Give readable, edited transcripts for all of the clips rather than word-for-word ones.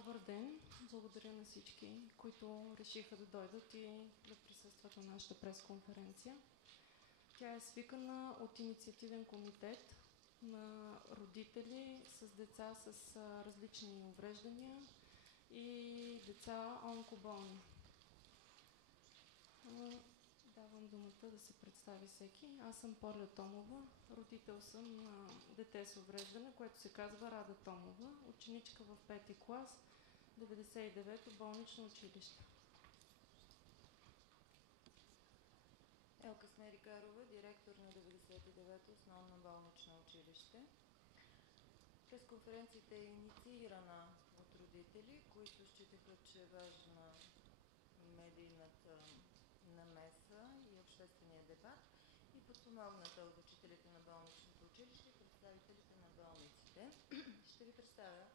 Добър ден! Благодаря на всички, които решиха да дойдат и да присъстват на нашата пресконференция. Тя е свикана от инициативен комитет на родители с деца с различни увреждания и деца онкоболни. Давам думата да се представи всеки. Аз съм Поля Томова, родител съм на дете с увреждане, което се казва Рада Томова, ученичка в 5-ти клас, 99-то болнично училище. Елка Смерикарова, директор на 99-то основно болнично училище. Пресконференцията е инициирана от родители, които считаха, че е важна медийната намеса и обществения дебат и подпомогната от учителите на болничното училище и представителите на болниците. Ще ви представя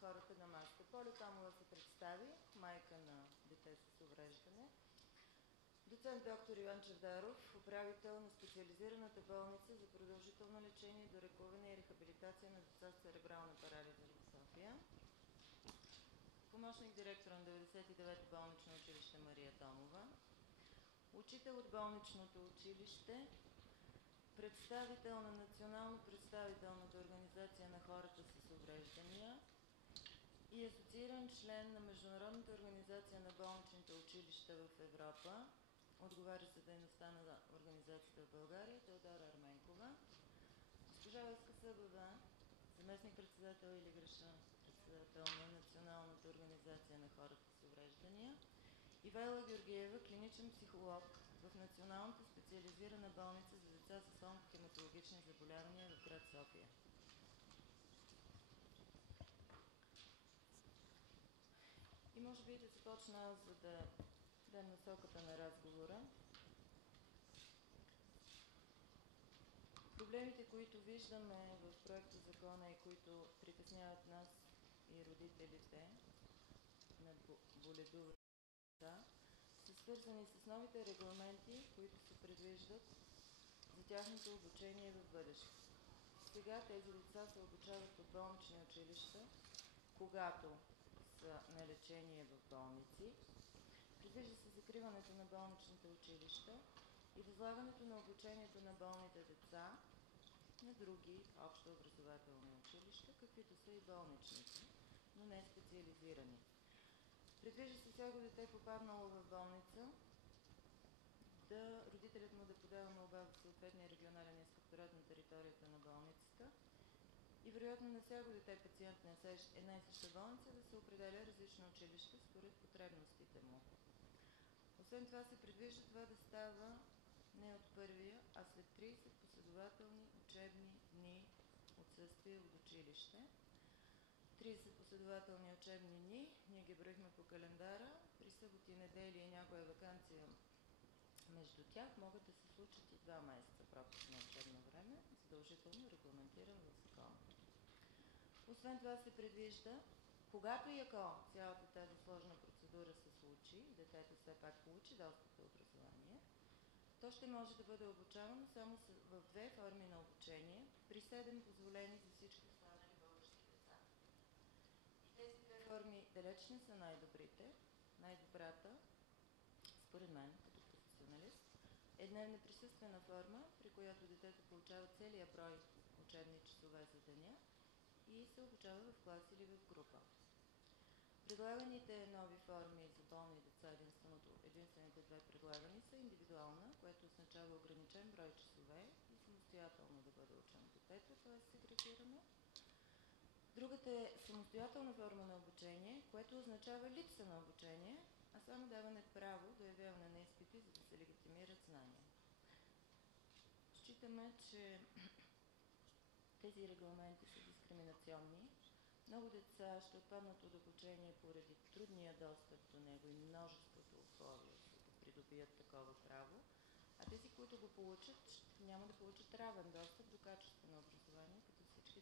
хората на масата. Поля Томова се представи, майка на дете с увреждане. Доцент доктор Иван Чавдаров, управител на специализираната болница за продължително лечение, долекуване и рехабилитация на деца с церебрална парализа в София. Помощник директор на 99-то болнично училище Мария Томова. Учител от болничното училище, представител на национално представителната организация на хората с увреждания и асоцииран член на Международната организация на болничните училища в Европа. Отговаря за дейността на организацията в България, Теодора Арменкова. Госпожа Веска Събева, заместник-председател или греша председател на Националната организация на хората с увреждания. Ивайла Георгиева, клиничен психолог в Националната специализирана болница за деца с онкохематологични заболявания в град София. И може би да започна, за да дадем насоката на разговора. Проблемите, които виждаме в проекта закона и които притесняват нас и родителите на боледуващи деца, са свързани с новите регламенти, които се предвиждат за тяхното обучение в бъдеще. Сега тези деца се обучават от болнични училища, когато са на лечение в болници. Предвижда се закриването на болничните училища и възлагането на обучението на болните деца на други общообразователни училища, каквито са и болничните, но не специализирани. Предвижда се всяко дете, попаднало в болница, родителят му да подава молба в съответния регионален инспекторат на територията на болницата и вероятно на всяко дете пациент на една и съща болница да се определя различно училище според потребностите му. Освен това се предвижда това да става не от първия, а след 30 последователни учебни дни отсъствие от училище. 30 последователни учебни дни, ние ги броихме по календара, при съботи, недели и някоя ваканция между тях могат да се случат и 2 месеца пропуск на учебно време, задължително регламентиран в закона. Освен това се предвижда, когато и ако цялата тази сложна процедура се случи, детето все пак получи достъп до образование, то ще може да бъде обучавано само в 2 форми на обучение, при 7 позволени за всички останали български деца. И тези 2 форми далеч не са най-добрите. Най-добрата, според мен, като професионалист, е дневна присъствена форма, при която детето получава целия брой учебни часове за деня и се обучава в клас или в група. Предлаганите нови форми за болни деца, единствените 2 предлагани са индивидуална, което означава ограничен брой часове и самостоятелно да бъде учено детето, т.е. сегрегирано. Другата е самостоятелна форма на обучение, което означава липса на обучение, а само даване право до явяване на изпити, за да се легитимират знания. Считаме, че тези регламенти са дискриминационни. Много деца ще отпаднат от обучение поради трудния достъп до него и множеството условия, за да придобият такова право, а тези, които го получат, няма да получат равен достъп до качествено образование, като всички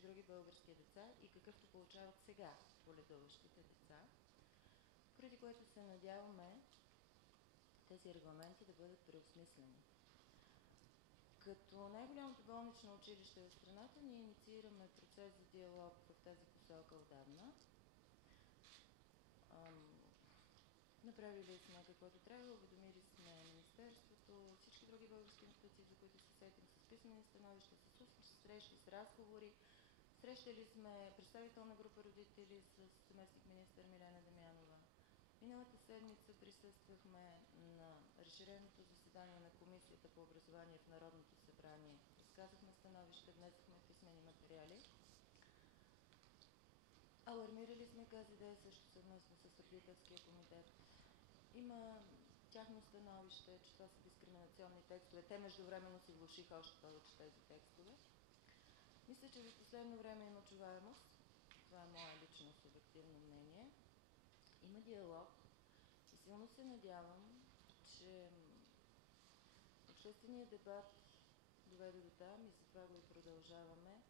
други български деца и какъвто получават сега боледуващите деца, преди което се надяваме тези регламенти да бъдат преосмислени. Като най-голямото болнично училище в страната, ние инициираме процес за диалог в тази посока отдавна. Направили сме каквото трябва, уведомили сме Министерството, всички други български институции, за които се сетим, с писмени становища, с устни срещи, с разговори. Срещали сме представителна група родители с заместник министър Милена Дамянова. Миналата седмица присъствахме на разширеното заседание на Комисията по образование в Народното събрание. Изказахме становище, внесохме писмени материали. Алармирали сме КЗД също съвместно с Родителския комитет. Има тяхно становище, че това са дискриминационни текстове. Те междувременно си влошиха още повече тези текстове. Мисля, че в последно време има чуваемост. Това е мое лично субективно мнение. Има диалог и силно се надявам, че общественият дебат доведе до там и затова го и продължаваме.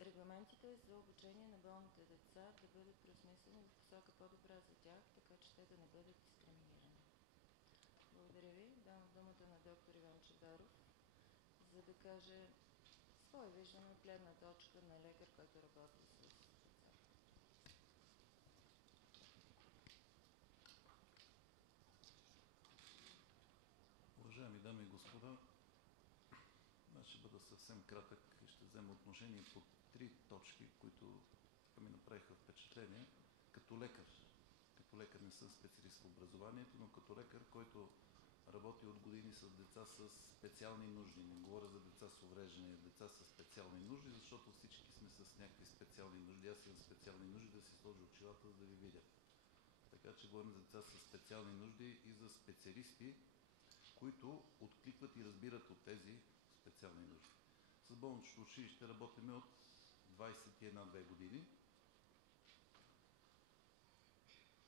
Регламентите за обучение на болните деца да бъдат преосмислени в посока по-добра за тях, така че те да не бъдат дискриминирани. Благодаря ви. Давам думата на доктор Иван Чавдаров, за да каже свое виждане от гледна точка на лекар, който работи с деца. Уважаеми дами и господа, аз ще бъда съвсем кратък и ще взема отношение по 3 точки, които ми направиха впечатление като лекар. Като лекар не съм специалист в образованието, но като лекар, който работи от години с деца с специални нужди. Не говоря за деца с увреждания, деца с специални нужди, защото всички сме с някакви специални нужди. Аз имам специални нужди да си сложа очилата, за да ви видя. Така че говорим за деца с специални нужди и за специалисти, които откликват и разбират от тези специални нужди. С болничното училище работиме от 21-2 години.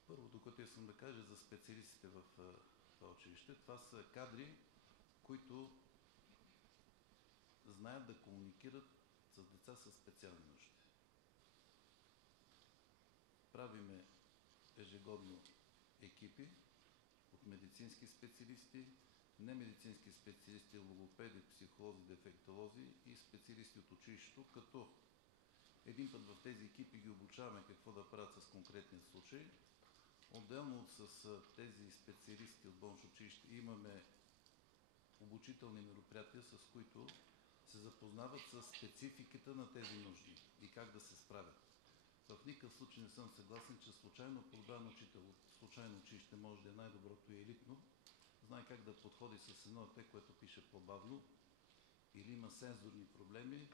Първото, което искам да кажа за специалистите в това училище, това са кадри, които знаят да комуникират с деца с специални нужди. Правиме ежегодно екипи от медицински специалисти, немедицински специалисти, логопеди, психолози, дефектолози и специалисти от училището, като един път в тези екипи ги обучаваме какво да правят с конкретния случай. Отделно с тези специалисти от болнично училище имаме обучителни мероприятия, с които се запознават с спецификата на тези нужди и как да се справят. В никакъв случай не съм съгласен, че случайно подбран учител от случайно училище може да е най-доброто и елитно. Знае как да подходи с едно дете, което пише по-бавно, или има сензорни проблеми,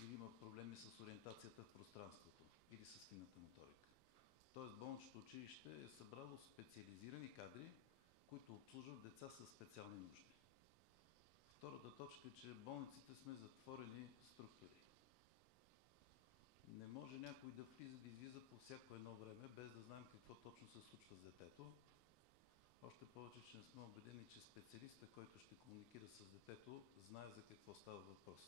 или има проблеми с ориентацията в пространството, или с фината моторика. Тоест болничното училище е събрало специализирани кадри, които обслужват деца с специални нужди. Втората точка е, че болниците сме затворени структури. Не може някой да влиза, да излиза по всяко едно време, без да знаем какво точно се случва с детето. Още повече, че не сме убедени, че специалистът, който ще комуникира с детето, знае за какво става въпрос.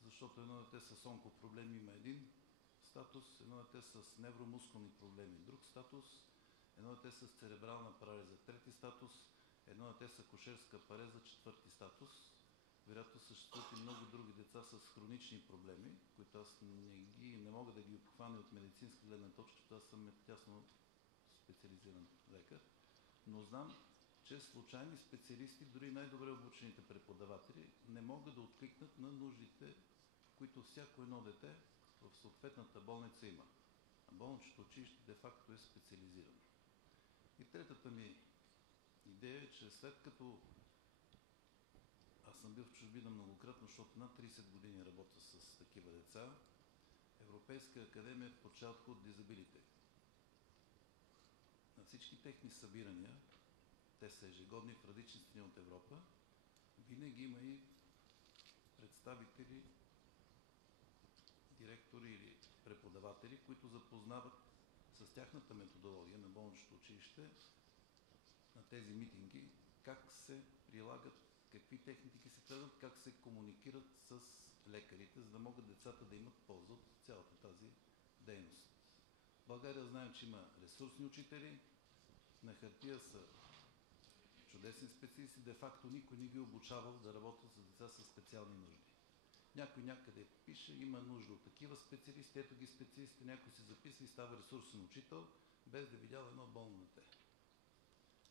Защото едно дете с онкопроблеми има един статус, едно дете с невромускулни проблеми друг статус, едно дете с церебрална парализа трети статус, едно дете с акушерска пареза четвърти статус. Вероятно съществуват и много други деца с хронични проблеми, които аз не мога да ги обхвана от медицинска гледна точка, защото аз съм тясно специализиран лекар. Но знам, че случайни специалисти, дори най-добре обучените преподаватели, не могат да откликнат на нуждите, които всяко едно дете в съответната болница има. А болничното училище де-факто е специализирано. И третата ми идея е, че след като аз съм бил в чужбина многократно, защото над 30 години работя с такива деца, Европейска академия for Childhood Disability. На всички техни събирания, те са ежегодни в различни страни от Европа, винаги има и представители, директори или преподаватели, които запознават с тяхната методология на болничното училище на тези митинги, как се прилагат, какви техники се прилагат, как се комуникират с лекарите, за да могат децата да имат полза от цялата тази дейност. В България знаем, че има ресурсни учители, на хартия са чудесни специалисти, де-факто никой не ги обучавал да работят с деца с специални нужди. Някой някъде пише, има нужда от такива специалисти, ето ги специалисти, някой се записва и става ресурсен учител, без да видял едно болно дете.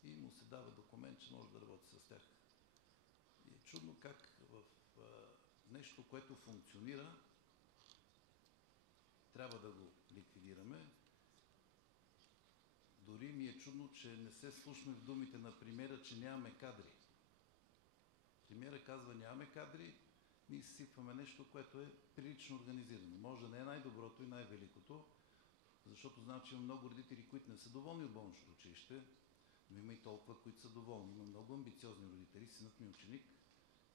И му се дава документ, че може да работи с тях. И е чудно как в нещо, което функционира, трябва да го ликвидираме. Дори ми е чудно, че не се слушаме в думите на премиера, че нямаме кадри. Премиера казва, нямаме кадри, ние съсипваме нещо, което е прилично организирано. Може да не е най-доброто и най-великото, защото знам, че има много родители, които не са доволни от болничното училище, но има и толкова, които са доволни. Има много амбициозни родители, синът ми ученик,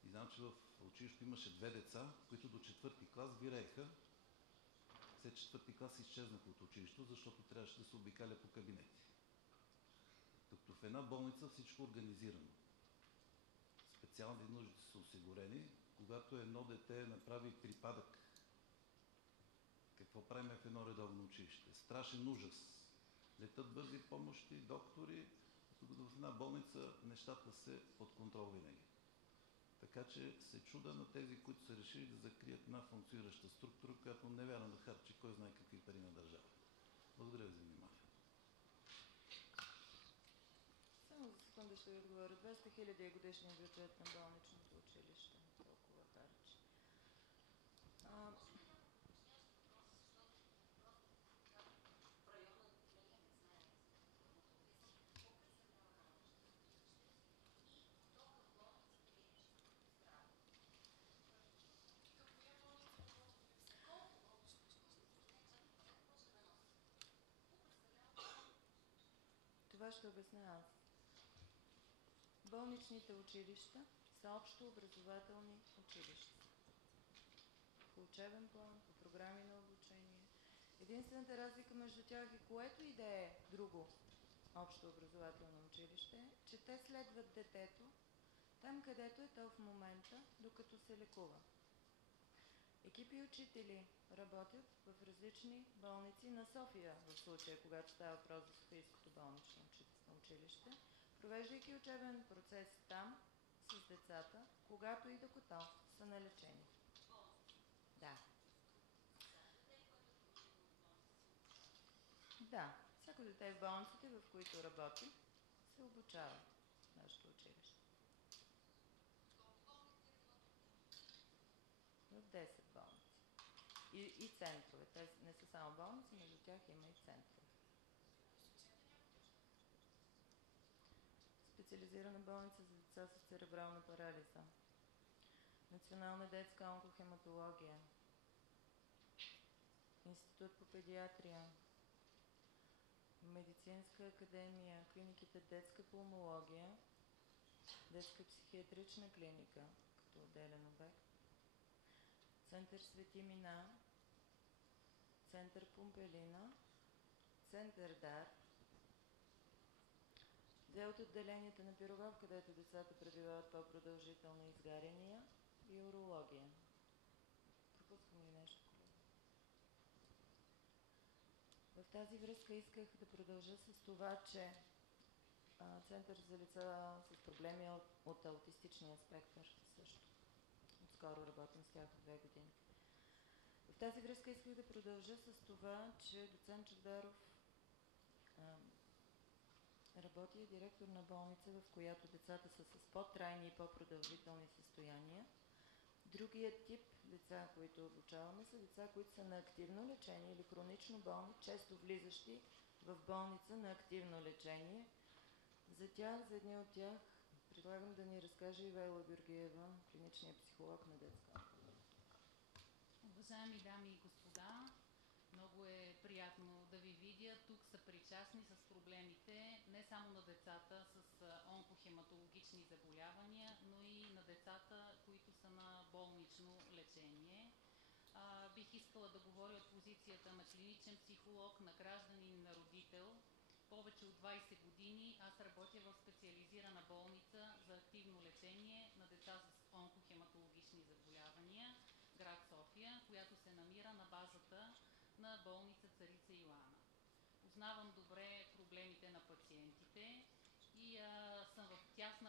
и знам, че в училището имаше 2 деца, които до 4-ти клас вирееха. След 4-ти клас изчезнаха от училището, защото трябваше да се обикаля по кабинети. Докато в една болница всичко е организирано. Специални нужди са осигурени. Когато едно дете направи припадък, какво правим в едно редовно училище? Страшен ужас. Летат бързи помощи, доктори, докато в една болница нещата са под контрол винаги. Така че се чуда на тези, които са решили да закрият една функционираща структура, която не вярвам да харчи кой знае какви пари на държава. Благодаря ви за внимание. Само за секунда ще ви отговоря. 200 000 е годишния бюджет на болничното училище. Толкова харчи. Това ще обясня аз. Болничните училища са общо образователни училища. По учебен план, по програми на обучение. Единствената разлика между тях и което и да е друго общо образователно училище, че те следват детето там, където е то в момента, докато се лекува. Екипи учители работят в различни болници на София, в случая, когато става въпрос за Софийското болнично училище, провеждайки учебен процес там с децата, когато и докато са на лечение. Да. Да. Всяко дете в болниците, в които работи, се обучава в нашето училище. В 10 болници. И центрове. Те не са само болници, между тях има и центрове. Специализирана болница за деца с церебрална парализа. Национална детска онкохематология. Институт по педиатрия. Медицинска академия, клиниките детска пулмология, детска психиатрична клиника като отделен обект, Център Свети Мина, Център Пумпелина, Център Дар, 2 от отделенията на Пирогов, където децата пребивават по-продължителни изгаряния, и урология. Пропускам ли нещо? В тази връзка исках да продължа с това, че Център за лица с проблеми от аутистичния спектър също. Отскоро работим с тях от 2 години. В тази връзка исках да продължа с това, че доцент Чавдаров работи директор на болница, в която децата са с по-трайни и по-продължителни състояния. Другият тип деца, които обучаваме, са деца, които са на активно лечение или хронично болни, често влизащи в болница на активно лечение. За едни от тях предлагам да ни разкаже Ивайла Георгиева, клиничният психолог на детска онкология. Уважаеми дами и господа, много е приятно да ви видя. Тук са причастни с проблемите не само на децата с онкохематологични заболявания, но и на децата, които са на болнично лечение. Бих искала да говоря от позицията на клиничен психолог, на гражданин, на родител. Повече от 20 години аз работя в специализирана болница за активно лечение на деца с онкохематологични заболявания, град София, която се намира на базата на болница Царица Йоана. Познавам добре проблемите на пациентите и съм в тясна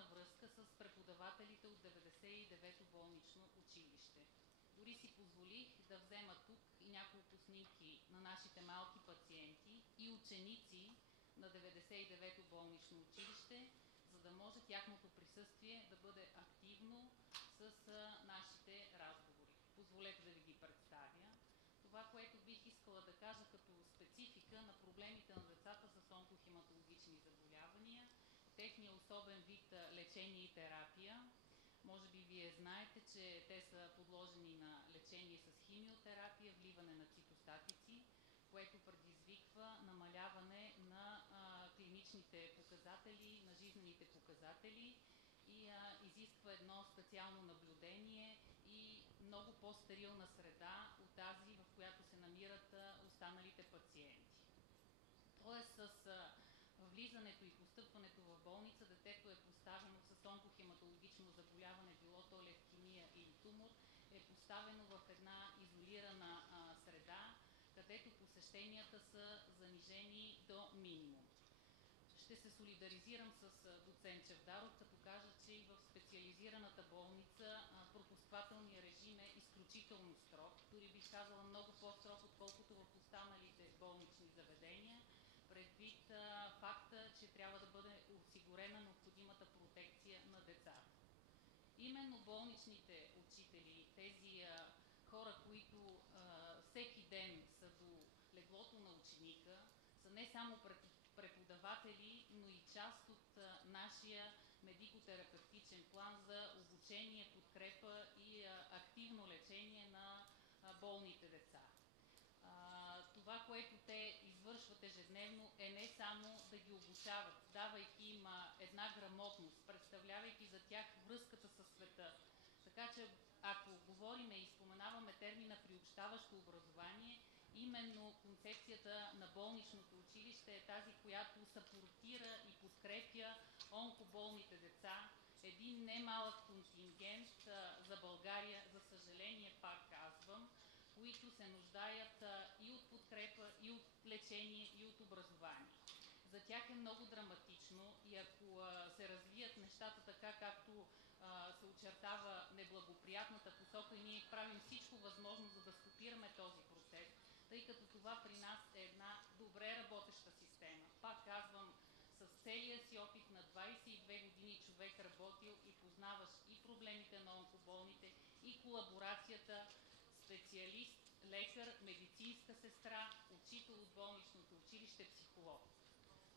да взема тук и няколко снимки на нашите малки пациенти и ученици на 99-то болнично училище, за да може тяхното присъствие да бъде активно с нашите разговори. Позволете да ви ги представя. Това, което бих искала да кажа като специфика на проблемите на децата с онкохематологични заболявания, техния особен вид лечение и терапия. Може би вие знаете, че те са подложени на лечение с химиотерапия, вливане на цитостатици, което предизвиква намаляване на клиничните показатели, на жизнените показатели и изисква едно специално наблюдение и много по-стерилна среда от тази, в която се намират останалите пациенти. Тоест с влизането и постъпването в болница, детето е поставено с онкохематологично заболяване, било то левкемия или тумор, е поставено в една изолирана среда, където посещенията са занижени до минимум. Ще се солидаризирам с доцент Чавдаров, като кажа, че и в специализираната болница пропускателният режим е изключително строг, дори бих казала много по-строг, отколкото в останалите болнични заведения, предвид факта, че трябва да бъде осигурена необходимата протекция на децата. Именно болничните учители, тези хора, които всеки ден са до леглото на ученика, са не само преподаватели, но и част от нашия медико-терапевтичен план за обучение, подкрепа и активно лечение на болните деца. Това, което те извършват ежедневно, е не само да ги обучават, давайки им една грамотност, представлявайки за тях връзката със света. Така че, ако говориме и споменаваме термина приобщаващо образование, именно концепцията на болничното училище е тази, която съпортира и подкрепя онкоболните деца. Един немалък контингент за България, за съжаление, пак казвам, които се нуждаят и от подкрепа, и от лечение, и от образование. За тях е много драматично и ако се развият нещата така, както се очертава неблагоприятната посока, и ние правим всичко възможно, за да стопираме този процес, тъй като това при нас е една добре работеща система. Пак казвам, с целия си опит на 22 години човек работил и познаваш и проблемите на онкоболните, и колаборацията специалист, лекар, медицинска сестра, учител от болничното училище, психолог.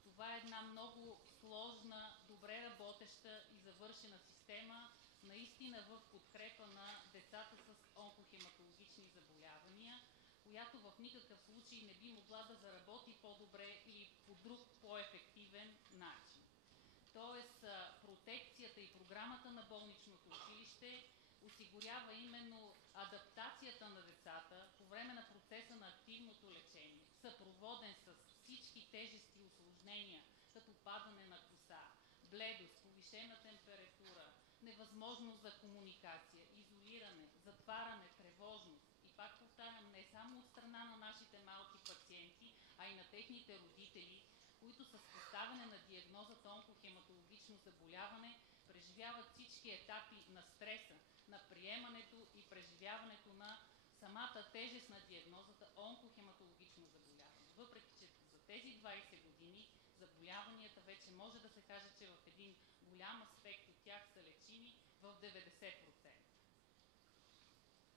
Това е една много сложна, добре работеща и завършена система, наистина в подкрепа на децата с онкохематологични заболявания, която в никакъв случай не би могла да заработи по-добре или по друг по-ефективен начин. Тоест, протекцията и програмата на болничното училище осигурява именно адаптацията на децата по време на процеса на активното лечение, съпроводен с всички тежести и усложнения, като падане на коса, бледост, повишена температура, невъзможност за комуникация, изолиране, затваряне, тревожност. И пак повтарям, не само от страна на нашите малки пациенти, а и на техните родители, които с поставяне на диагнозата онкохематологично заболяване преживяват всички етапи на стреса, на приемането и преживяването на самата тежест на диагнозата онкохематологично заболяване. Въпреки че за тези 20 години заболяванията вече може да се каже, че в един голям аспект от тях са лечими в 90%.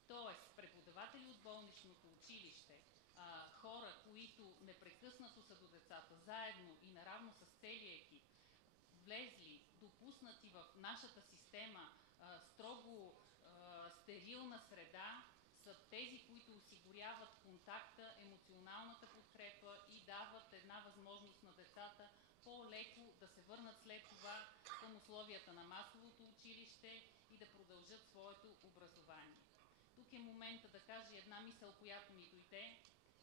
Тоест, преподаватели от болничното училище, хора, които непрекъснато са до децата, заедно и наравно с целия екип, влезли, допуснати в нашата система, строго стерилна среда, са тези, които осигуряват контакта, емоционалната подкрепа и дават една възможност на децата по-леко да се върнат след това към условията на масовото училище и да продължат своето образование. Тук е момента да кажа една мисъл, която ми дойде.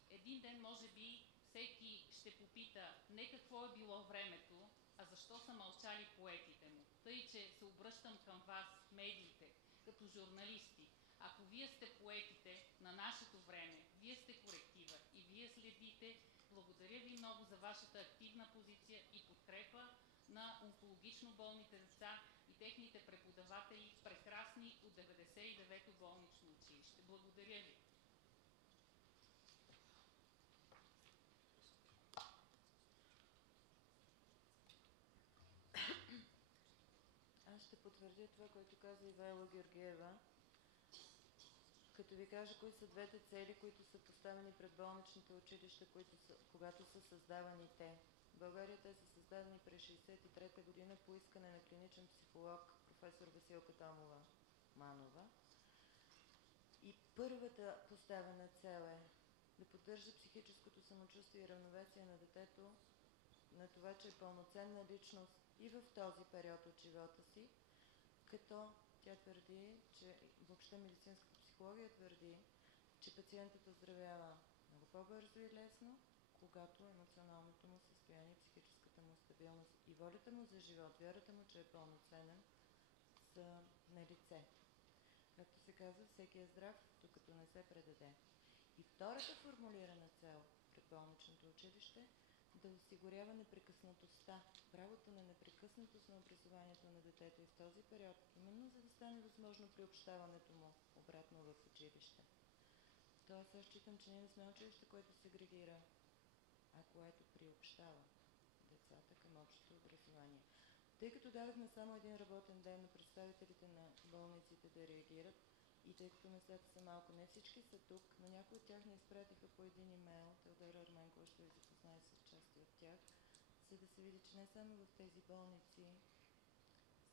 Един ден, може би, всеки ще попита не какво е било времето, а защо са мълчали поетите му. Тъй, че се обръщам към вас, медиите, като журналисти. Ако вие сте поетите на нашето време, вие сте коректива и вие следите, благодаря ви много за вашата активна позиция и подкрепа на онкологично болните деца и техните преподаватели, прекрасни от 99-то болнично училище. Благодаря ви. потвърдя това, което каза Ивайла Георгиева, като ви кажа кои са двете цели, които са поставени пред болничните училища, когато са създавани те. В България те са създадени през 1963 година по искане на клиничен психолог професор Василка Томова Манова. И първата поставена цел е да поддържа психическото самочувствие и равновесие на детето, на това, че е пълноценна личност и в този период от живота си, като тя твърди, че въобще медицинската психология твърди, че пациентът оздравява много по-бързо и лесно, когато емоционалното му състояние, психическата му стабилност и волята му за живот, вярата му, че е пълноценен, са на лице. Както се казва, всеки е здрав, докато не се предаде. И втората формулирана цел пред болничното училище да осигурява непрекъснатостта, правото на непрекъснатост на образованието на детето и в този период, именно за да стане възможно приобщаването му обратно в училище. Тоест аз считам, че ние не сме училище, което сегрегира, а което приобщава децата към общото образование. Тъй като дадахме само един работен ден на представителите на болниците да реагират, и тъй като местата са малко, не всички са тук, но някои от тях ни изпратиха по един имейл, Теодора Арменкова ще ви запознае с части от тях, за да се види, че не само в тези болници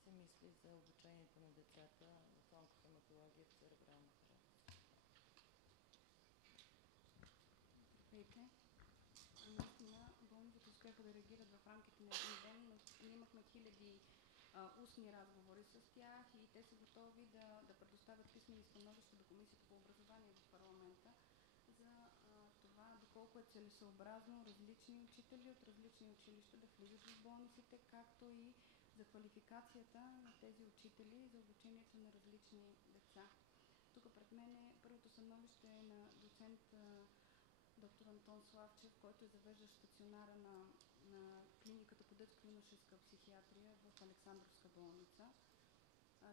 се мисли за обучението на децата в онкохематология, в церебрална терапия. Здравейте. Наистина болниците успяха да реагират в рамките на един ден, но ние имахме хиляди устни разговори с тях и те са готови да предоставят писмени становища до Комисията по образование в парламента за това доколко е целесъобразно различни учители от различни училища да влизат в болниците, както и за квалификацията на тези учители за обучението на различни деца. Тук пред мен е първото становище на доцент доктор Антон Славчев, който е завеждащ стационара на клиниката по детско-юношеска психиатрия в Александровска болница.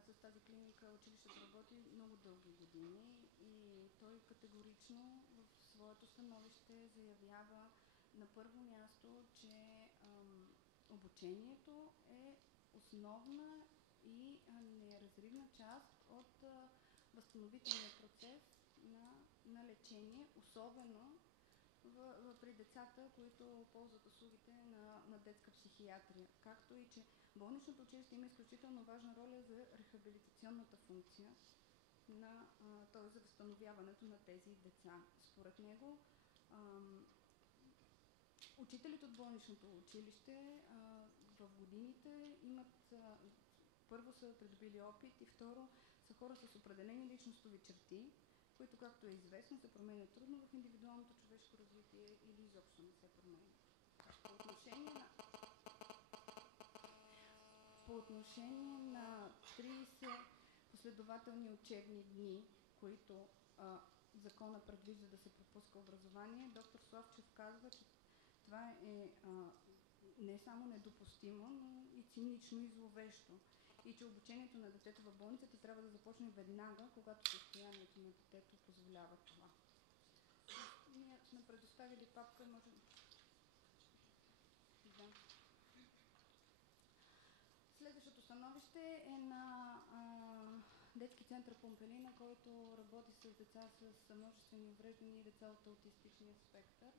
С тази клиника училището работи много дълги години и той категорично в своето становище заявява на първо място, че обучението е основна и неразривна част от възстановителния процес на лечение, особено при децата, които ползват услугите на детска психиатрия, както и че болничното училище има изключително важна роля за рехабилитационната функция, т.е. за възстановяването на тези деца. Според него, учителите от болничното училище в годините имат, първо са придобили опит и второ са хора с определени личностови черти, които, както е известно, се променят трудно в индивидуалното човешко развитие или изобщо не се променят. По отношение на 30 последователни учебни дни, които закона предвижда да се пропуска образование, доктор Славчев казва, че това е не само недопустимо, но и цинично и зловещо. И че обучението на детето в болницата трябва да започне веднага, когато състоянието на детето позволява това. Ние сме предоставили папка, може да. Следващото становище е на детски център Помпелина, който работи с деца с множествени увреждания и деца от аутистичния спектър.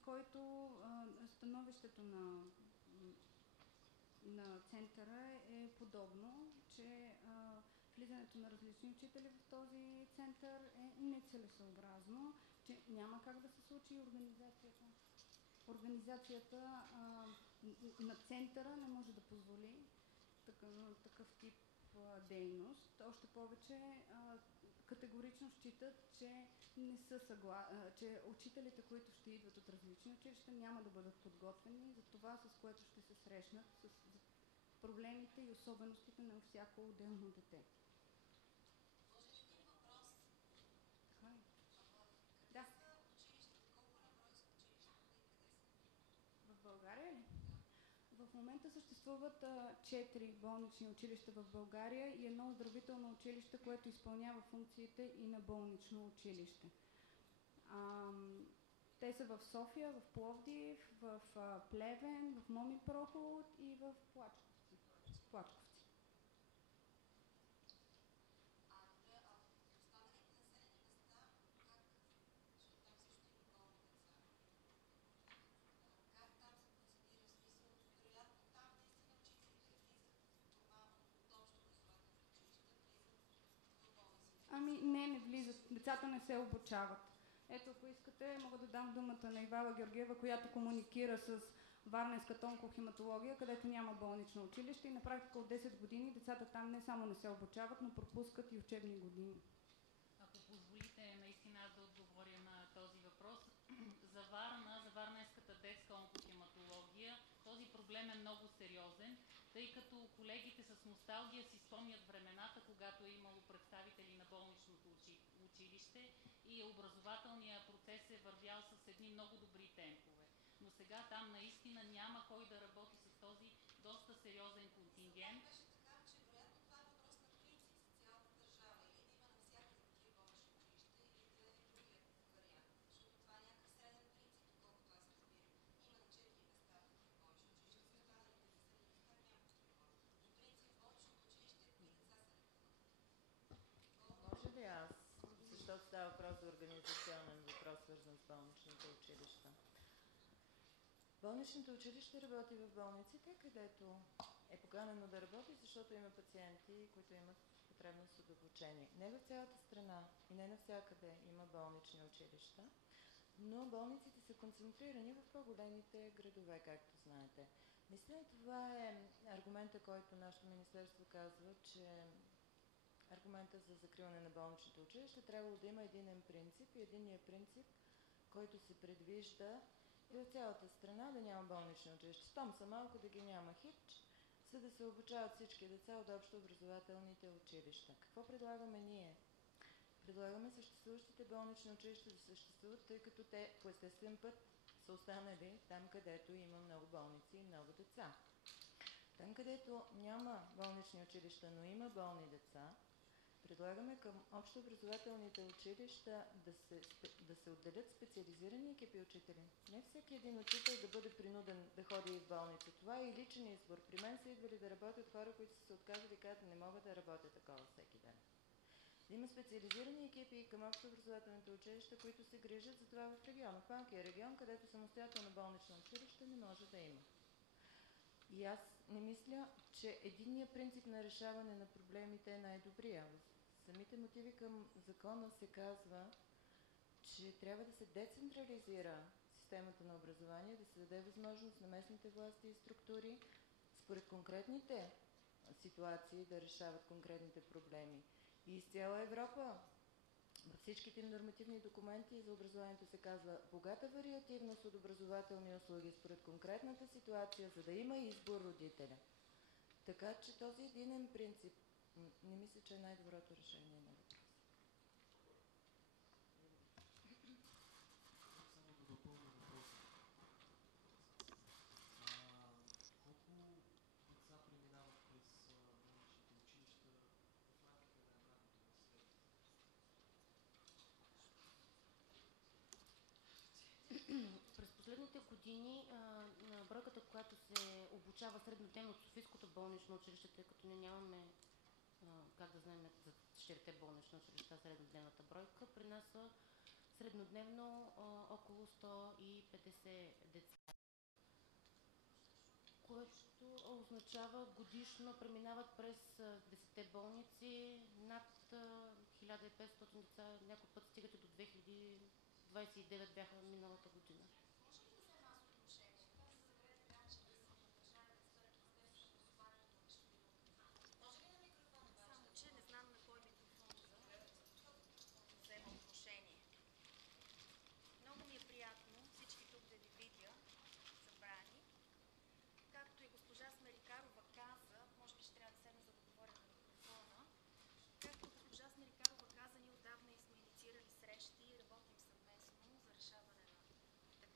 Който становището на центъра е подобно, че влизането на различни учители в този център е нецелесъобразно, че няма как да се случи организацията на центъра не може да позволи такъв тип дейност. Още повече категорично считат, че че учителите, които ще идват от различни училища, няма да бъдат подготвени за това, с което ще се срещнат, с проблемите и особеностите на всяко отделно дете. Може ли един въпрос? Да. Колко на брой са училищата и къде са? В България ли? В момента съществуват 4 болнични училища в България и едно оздравително училище, което изпълнява функциите и на болнично училище. Те са в София, в Пловдив, в Плевен, в Моми проход и в Плачковци. А добре, а в останалите населени места, как, защото там също има болни деца, как там се процедира? В смисъл, вероятно там наистина учителите влизат нормално от общо образователните училища, влизат в болниците. Ами не влизат. Децата не се обучават. Ето, ако искате, мога да дам думата на Ивала Георгиева, която комуникира с Варненската онкохематология, където няма болнично училище и на практика от 10 години децата там не само не се обучават, но пропускат и учебни години. Ако позволите наистина аз да отговоря на този въпрос, за Варна, за Варненската детска онкохематология, този проблем е много сериозен, тъй като колегите с носталгия си спомнят времената, когато е имало представители на болничното училище и образователният процес е вървял с едни много добри темпове. Но сега там наистина няма кой да работи с този доста сериозен контингент. Беше така, че вероятно това е въпрос на принцип за цялата държава. Или да има навсякъде такива болнични училища, или да е другия вариант. Защото това е някакъв среден принцип, доколкото аз разбирам. Има на 4 места такива болнични училища, в останалите населени места няма такива. По принцип, болничното училище, кои деца се лекуват? Може ли аз, защото става въпрос за организационен въпрос, свързан с болничните училища? Болничното училище работи в болниците, където е поканено да работи, защото има пациенти, които имат потребност от обучение. Не в цялата страна и не навсякъде има болнични училища, но болниците са концентрирани в по-големите градове, както знаете. Мисля, това е аргумента, който нашето министерство казва, че аргумента за закриване на болничните училища трябвало да има единен принцип и единният принцип, който се предвижда и от цялата страна да няма болнични училища. Щом са малко да ги няма хич, за да се обучават всички деца от общо образователните училища. Какво предлагаме ние? Предлагаме съществуващите болнични училища да съществуват, тъй като те по естествен път са останали там, където има много болници и много деца. Там, където няма болнични училища, но има болни деца, предлагаме към общообразователните училища да се отделят специализирани екипи учители. Не всеки един учител да бъде принуден да ходи в болница. Това е и личен избор. При мен са идвали да работят хора, които са се отказали и казват, не мога да работя такова всеки ден. Да има специализирани екипи към общообразователните училища, които се грижат за това в региона. В малкия регион, където самостоятелно болнично училище не може да има. И аз не мисля, че единният принцип на решаване на проблемите е най-добрия. В самите мотиви към закона се казва, че трябва да се децентрализира системата на образование, да се даде възможност на местните власти и структури според конкретните ситуации да решават конкретните проблеми. И из цяла Европа във всичките нормативни документи за образованието се казва богата вариативност от образователни услуги според конкретната ситуация, за да има избор родителя. Така че този единен принцип не мисля, че е най-доброто решение на въпроса. Само да допълня въпроса. Колко деца преминават през болничните училища в рамките на една година средно? През последните години на бройката, която се обучава среднодневно от Софийското болнично училище, тъй като ние нямаме как да знаем за 4-те болнични училища среднодневната бройка, при нас са среднодневно около 150 деца, което означава годишно преминават през 10-те болници над 1500 деца, някой път стигат и до 2029 бяха миналата година. Може ли да взема аз отношение? Каза за Грета Ганчева, съм държавен експерт в Министерството на образованието, младежта и науката. Може ли на микрофона? Само, че не знам на кой микрофон да взема отношение. Много ми е приятно всички тук да ви видя събрани. Както и госпожа Смерикарова каза, може би ще трябва да седна за да говоря на микрофона. Както госпожа Смерикарова каза, ние отдавна сме инициирали срещи и работим съвместно за решаване на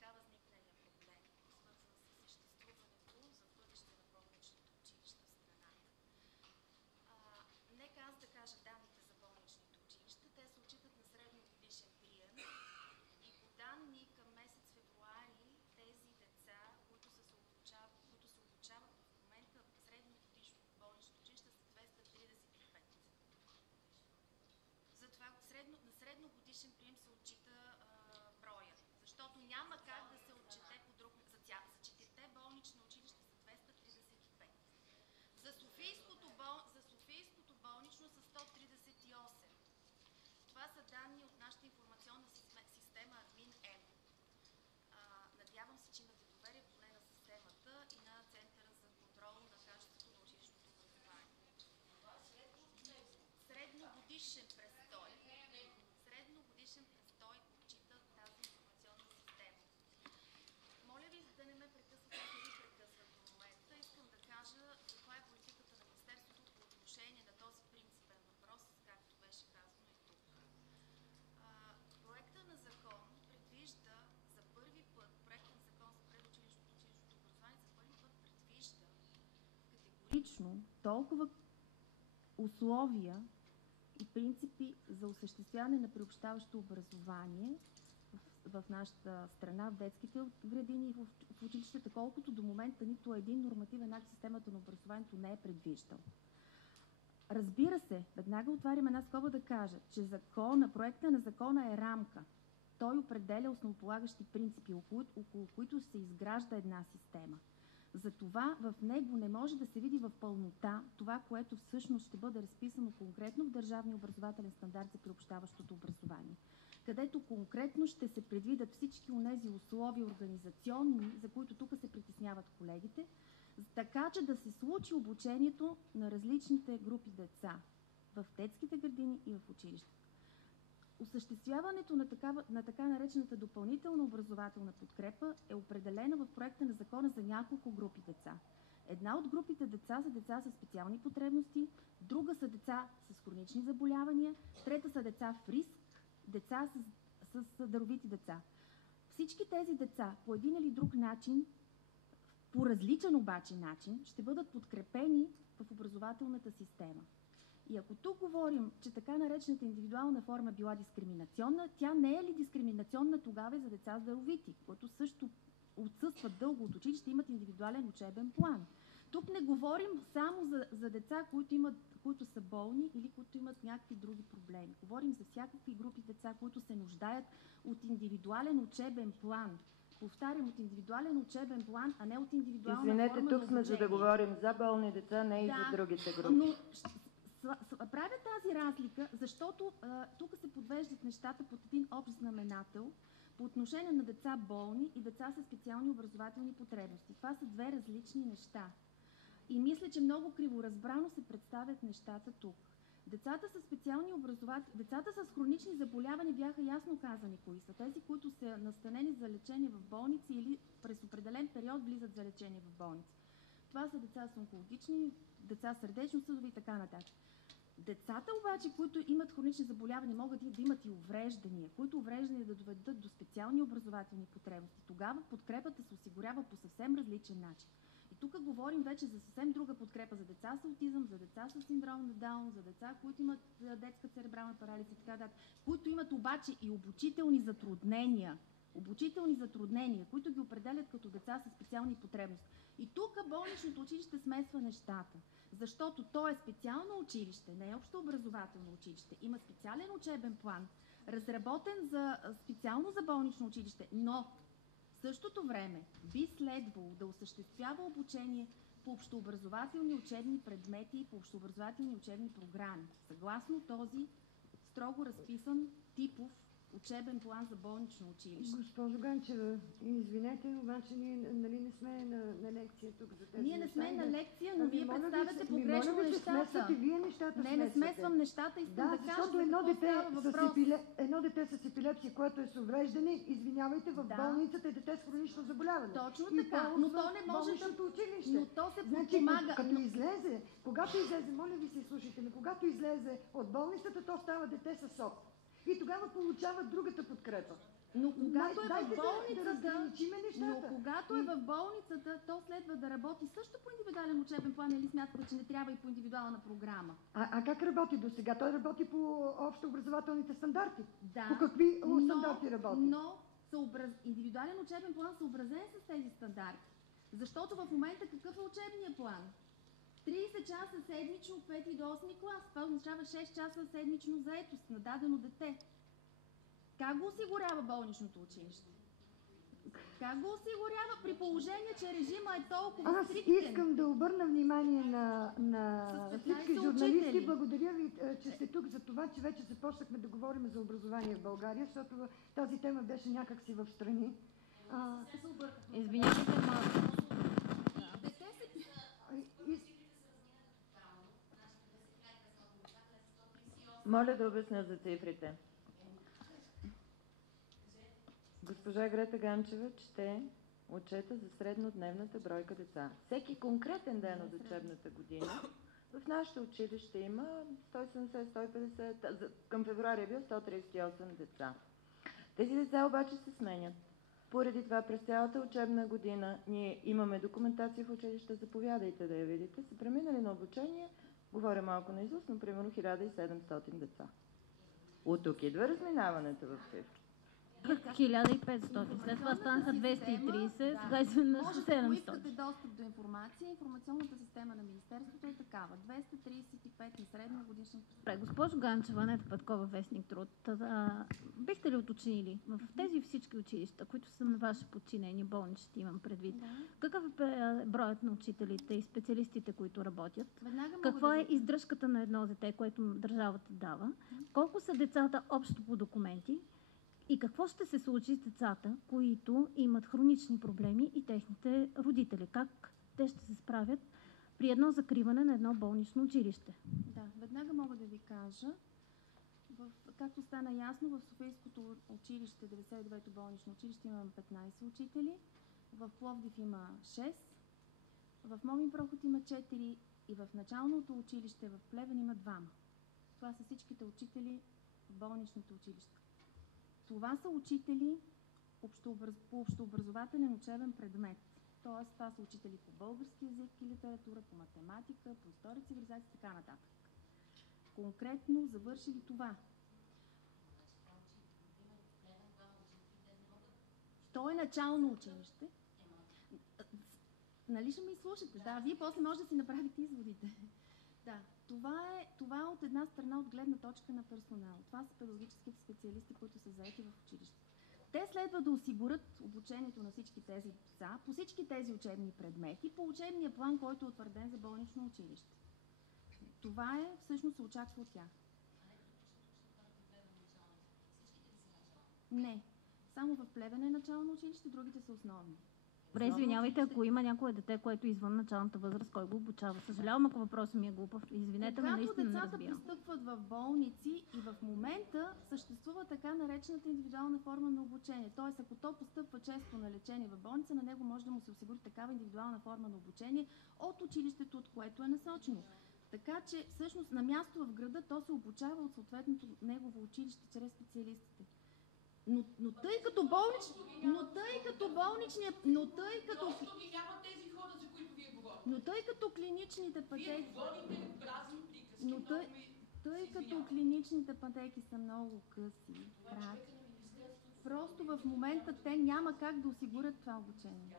категорично толкова условия и принципи за осъществяване на приобщаващо образование в нашата страна, в детските градини и в училищата, колкото до момента нито един нормативен акт в системата на образованието не е предвиждал. Разбира се, веднага отварям една скоба да кажа, че проекта на закона е рамка. Той определя основополагащи принципи, около които се изгражда една система. Затова в него не може да се види в пълнота това, което всъщност ще бъде разписано конкретно в Държавния образователен стандарт за приобщаващото образование, където конкретно ще се предвидят всички онези условия организационни, за които тук се притесняват колегите, така че да се случи обучението на различните групи деца в детските градини и в училищата. Осъществяването на така наречената допълнителна образователна подкрепа е определена в проекта на закона за няколко групи деца. Една от групите деца са деца с специални потребности, друга са деца с хронични заболявания, трета са деца в риск, деца с даровити деца. Всички тези деца по един или друг начин, по различен обаче начин, ще бъдат подкрепени в образователната система. И ако тук говорим, че така наречената индивидуална форма била дискриминационна, тя не е ли дискриминационна тогава и за деца с даровити, които също отсъстват дълго от училище, имат индивидуален учебен план? Тук не говорим само за деца, които са болни или които имат някакви други проблеми. Говорим за всякакви групи деца, които се нуждаят от индивидуален учебен план. Повтарям, от индивидуален учебен план, а не от индивидуална форма на обучение. Извинете, тук сме за да говорим за болни деца, не и за другите групи. Но правя тази разлика, защото тук се подвеждат нещата под един общ знаменател по отношение на деца болни и деца с специални образователни потребности. Това са две различни неща. И мисля, че много криворазбрано се представят нещата тук. Децата с хронични заболявания бяха ясно казани кои са. Тези, които са настанени за лечение в болници или през определен период влизат за лечение в болници. Това са деца с онкологични, деца сърдечно-съдови и така нататък. Децата обаче, които имат хронични заболявания, могат да имат и увреждания, които увреждания да доведат до специални образователни потребности. Тогава подкрепата се осигурява по съвсем различен начин. И тук говорим вече за съвсем друга подкрепа за деца с аутизъм, за деца с синдром на Даун, за деца, които имат детска церебрална парализа и така нататък, които имат обаче и обучителни затруднения, които ги определят като деца с специални потребности. И тук болничното училище смесва нещата, защото то е специално училище, не е общообразователно училище. Има специален учебен план, разработен специално за болнично училище, но в същото време би следвало да осъществява обучение по общообразователни учебни предмети и по общообразователни учебни програми, съгласно този строго разписан типов учебен план за болнично училище. Госпожо Ганчева, извинете, обаче ние не сме на лекция тук за тези Ние не сме на лекция, но вие представяте погрешно нещата. Вие нещата не смесвам нещата, искам да кажа защото едно дете с епилепсия, което е с увреждане, извинявайте, в болницата е дете с хронично заболяване. Точно така, но то не може да... училище. Но то се подпомага. Когато излезе, моля ви се слушайте, но когато излезе от болницата, то става дете с СОП. И тогава получават другата подкрепа. Но когато е в болницата, то следва да работи също по индивидуален учебен план, или смятате, че не трябва и по индивидуална програма? А как работи до сега? Той работи по общообразователните стандарти. Да. По какви стандарти работи? Но индивидуален учебен план съобразен с тези стандарти. Защото в момента какъв е учебният план? 30 часа седмично от 5 до 8 клас. Това означава 6 часа седмично заетост на дадено дете. Как го осигурява болничното училище? Как го осигурява при положение, че режима е толкова стриктен? Аз искам да обърна внимание на всички журналисти. Благодаря ви, че сте тук за това, че вече започнахме да говорим за образование в България, защото тази тема беше някакси в страни. Извинявайте малко. Моля да обясня за цифрите. Госпожа Грета Ганчева чете отчета за среднодневната бройка деца. Всеки конкретен ден от учебната година в нашето училище има 170-150, към февруари е бил 138 деца. Тези деца обаче се сменят. Поради това през цялата учебна година ние имаме документация в училище, заповядайте да я видите, са преминали на обучение, говоря малко наизуст, но примерно 1700 деца. От тук идва разминаването в цифри. 1500, след това станаха 230, сега изведнъж Може да 700. поискате достъп до информация. Информационната система на Министерството е такава. 235 на средна годишна. Добре, госпожо Ганчева, Нета Петкова, вестник Труд. Бихте ли уточнили в тези всички училища, които са на ваше подчинение, болничните имам предвид, какъв е броят на учителите и специалистите, които работят? Каква е издръжката на едно дете, което държавата дава? Колко са децата общо по документи? И какво ще се случи с децата, които имат хронични проблеми и техните родители? Как те ще се справят при едно закриване на едно болнично училище? Да, веднага мога да ви кажа. Както стана ясно, в Софийското училище, 99-то болнично училище, имаме 15 учители. В Пловдив има 6. В Момин проход има 4. И в началното училище в Плевен има 2. Това са всичките учители в болничните училища. Това са учители по общообразователен учебен предмет. Тоест, това са учители по български език и литература, по математика, по история, цивилизация и така нататък. Конкретно завършили това. То е начално училище. Нали ще ме изслушате? Да, вие после може да си направите изводите. Да, това е от една страна от гледна точка на персонал. Това са педагогическите специалисти, които са заети в училище. Те следва да осигурят обучението на всички тези деца по всички тези учебни предмети по учебния план, който е утвърден за болнично училище. Това е всъщност се очаква от тях. Не. Само в Плевен е начално училище, другите са основни. Добре, извинявайте, ако има някое дете, което е извън началната възраст, кой го обучава? Съжалявам, ако въпросът ми е глупав. Извинете, но наистина не разбирам. Когато децата постъпват в болници и в момента съществува така наречената индивидуална форма на обучение. Тоест, ако то постъпва често на лечение в болница, на него може да му се осигури такава индивидуална форма на обучение от училището, от което е насочено. Така че, всъщност, на място в града то се обучава от съответното негово училище чрез специалистите. Но тъй като клиничните пътеки... Тъй като клиничните пътеки са много къси, просто в момента те няма как да осигурят това обучение.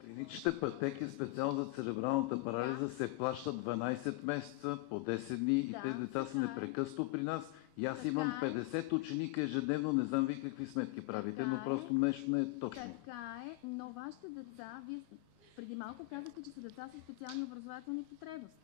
Клиничните пътеки, специално за церебралната парализа, се плащат 12 месеца по 10 дни и тези деца са непрекъснато при нас. И аз имам 50 ученика ежедневно, не знам ви какви сметки правите, но просто нещо не е точно. Така е, но вашите деца, вие преди малко казахте, че са деца с специални образователни потребности.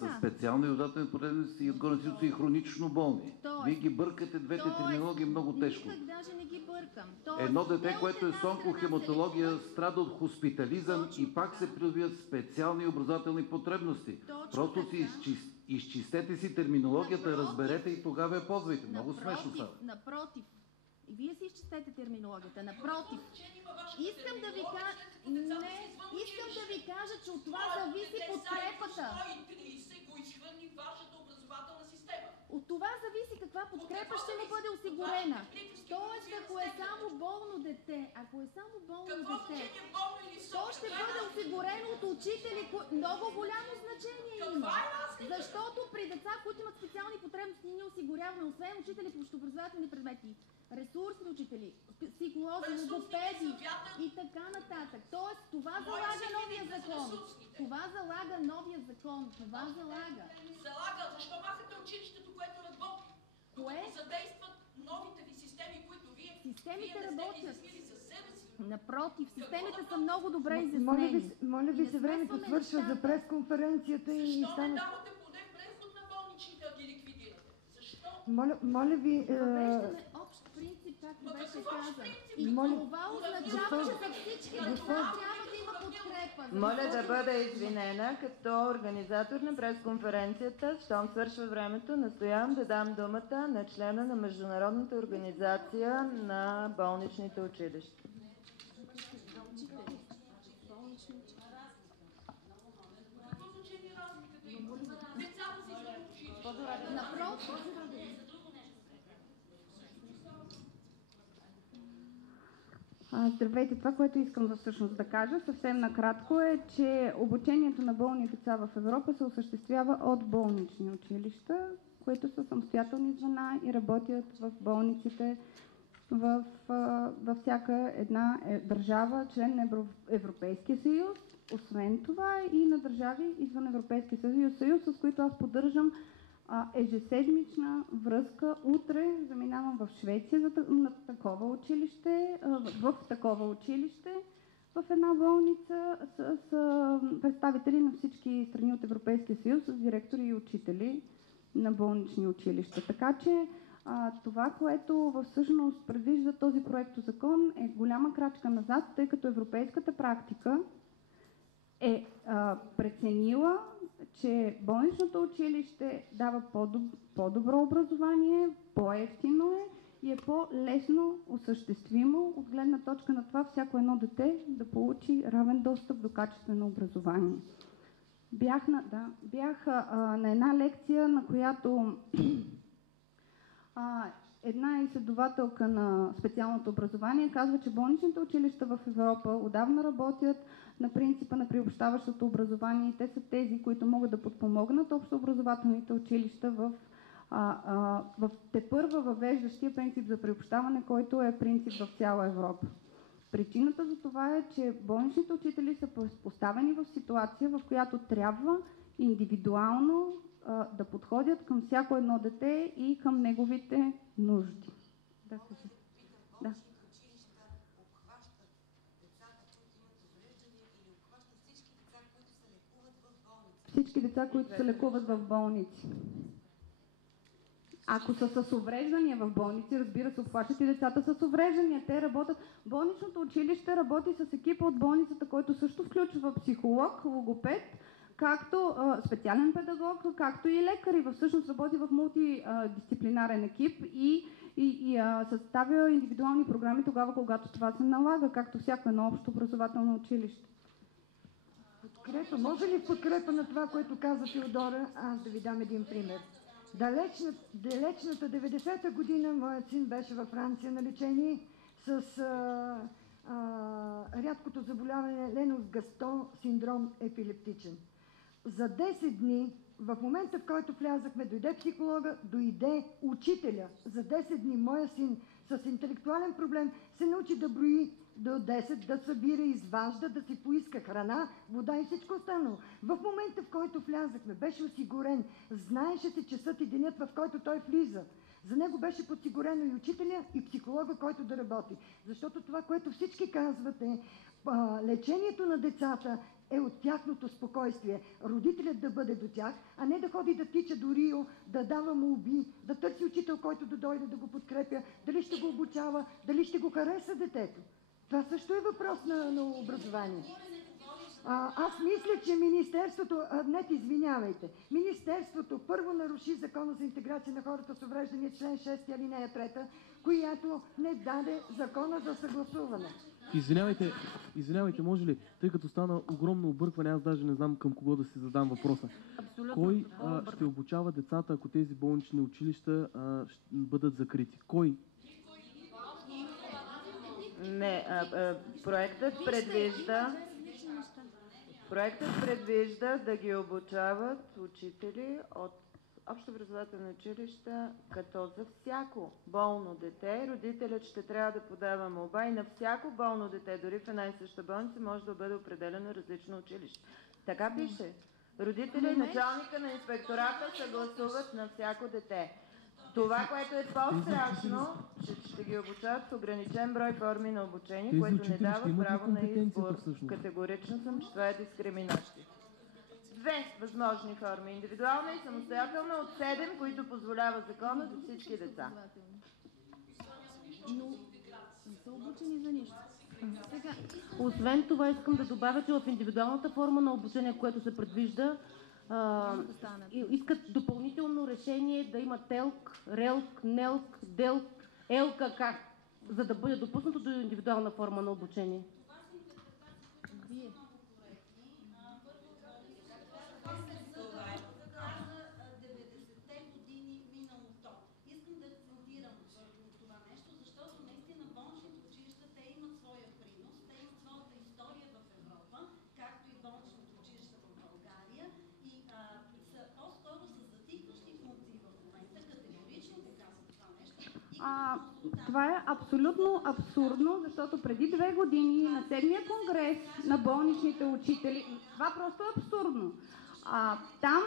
С специални образователни потребности и отгоре си и хронично болни. Вие ги бъркате двете терминологии много тежко. Никак даже не ги бъркам. Едно дете, което е с онкохематология, страда от хоспитализъм и пак се придобиват специални образователни потребности. Просто си изчистете си терминологията, разберете и тогава я ползвайте. Много смешно са. Напротив. И вие си изчистете терминологията. Напротив. Искам да ви кажа, че от това зависи подкрепата. От това зависи каква подкрепа ще му бъде осигурена. Тоест, ако е само болно дете, то ще бъде осигурено от учители, много голямо значение има. Защото при деца, които имат специални потребности, ние осигуряваме, освен учители по общообразователни предмети, ресурсни учители, психолози, логопеди и така нататък. Тоест, това залага новия закон. Защо махате училището, което работи? Докато задействат новите ви системи, които вие работят. свили със себе си. Напротив, системите са много добре изяснени. Моля ви се, времето свършва за пресконференцията и Защо не давате поне преход на болничните да ги ликвидирате? Защо? Моля ви... Въвеждаме общ принцип, както беше казан. И това означава, че за всички деца трябва да има подкрепа. Моля да бъда извинена като организатор на пресконференцията. Щом свършва времето, настоявам да дам думата на члена на Международната организация на болничните училища. Здравейте! Това, което искам всъщност да кажа съвсем накратко е, че обучението на болни деца в Европа се осъществява от болнични училища, които са самостоятелни звена и работят в болниците във всяка една държава, член на Европейския съюз. Освен това и на държави извън Европейския съюз, с които аз поддържам ежеседмична връзка. Утре заминавам в Швеция на такова училище, в такова училище, в една болница с представители на всички страни от Европейския съюз, с директори и учители на болнични училища. Така че това, което всъщност предвижда този проектозакон, е голяма крачка назад, тъй като европейската практика е преценила, че болничното училище дава по-добро образование, по-евтино е и е по-лесно осъществимо от гледна точка на това всяко едно дете да получи равен достъп до качествено образование. Бях на една лекция, на която една изследователка на специалното образование казва, че болничните училища в Европа отдавна работят на принципа на приобщаващото образование и те са тези, които могат да подпомогнат общообразователните училища в тепърва въвеждащия принцип за приобщаване, който е принцип в цяла Европа. Причината за това е, че болничните учители са поставени в ситуация, в която трябва индивидуално да подходят към всяко едно дете и към неговите нужди. Да. Всички деца, които се лекуват в болници. Ако са с увреждания в болници, разбира се, обхващат и децата с увреждания. Те работят. Болничното училище работи с екипа от болницата, който също включва психолог, логопед, както специален педагог, както и лекари. Всъщност работи в мултидисциплинарен екип и съставя индивидуални програми тогава, когато това се налага, както всяко едно общо образователно училище. Може ли в подкрепа на това, което каза Теодора, аз да ви дам един пример? Далечната 90-та година моят син беше във Франция на лечение с рядкото заболяване Ленос-Гастон синдром епилептичен. За 10 дни, в момента в който влязахме, дойде психолога, дойде учителя. За 10 дни моя син с интелектуален проблем се научи да брои до 10, да събира, изважда, да си поиска храна, вода и всичко останало. В момента, в който влязахме, беше осигурен. Знаеше се часът и денят, в който той влиза. За него беше подсигурено и учителя, и психолога, който да работи. Защото това, което всички казвате, лечението на децата е от тяхното спокойствие. Родителят да бъде до тях, а не да ходи да тича до Рио, да дава молби, да търси учител, който да дойде да го подкрепя, дали ще го обучава, дали ще го хареса детето. Това също е въпрос на образование. Аз мисля, че Министерството, извинявайте, Министерството първо наруши Закона за интеграция на хората с увреждания, член 6, алинея 3, която не даде Закона за съгласуване. Извинявайте, може ли, тъй като стана огромно объркване, аз даже не знам към кого да си задам въпроса. Кой ще обучава децата, ако тези болнични училища ще бъдат закрити? Кой? Не, проектът предвижда да ги обучават учители от общообразователни училища, като за всяко болно дете родителят ще трябва да подава молба и на всяко болно дете, дори в една и съща болница, може да бъде определено различно училище. Така пише. Родители и началника на инспектората съгласуват на всяко дете. Това, което е по-страшно, че ще ги обучават в ограничен брой форми на обучение, което не дава право на избор. Категорично съм, че това е дискриминация. 2 възможни форми. Индивидуална и самостоятелна от 7, които позволява закона за всички деца. Но не са обучени за нищо. Освен това искам да добавя, че в индивидуалната форма на обучение, което се предвижда, искат допълнително решение да има ТЕЛК, РЕЛК, НЕЛК, ДЕЛК, ЛКК, за да бъде допуснато до индивидуална форма на обучение. Искам да акцентирам върху това нещо, защото наистина болничните училища те имат своя Това е абсолютно абсурдно, защото преди 2 години на 7-я конгрес на болничните учители, това просто е абсурдно. Там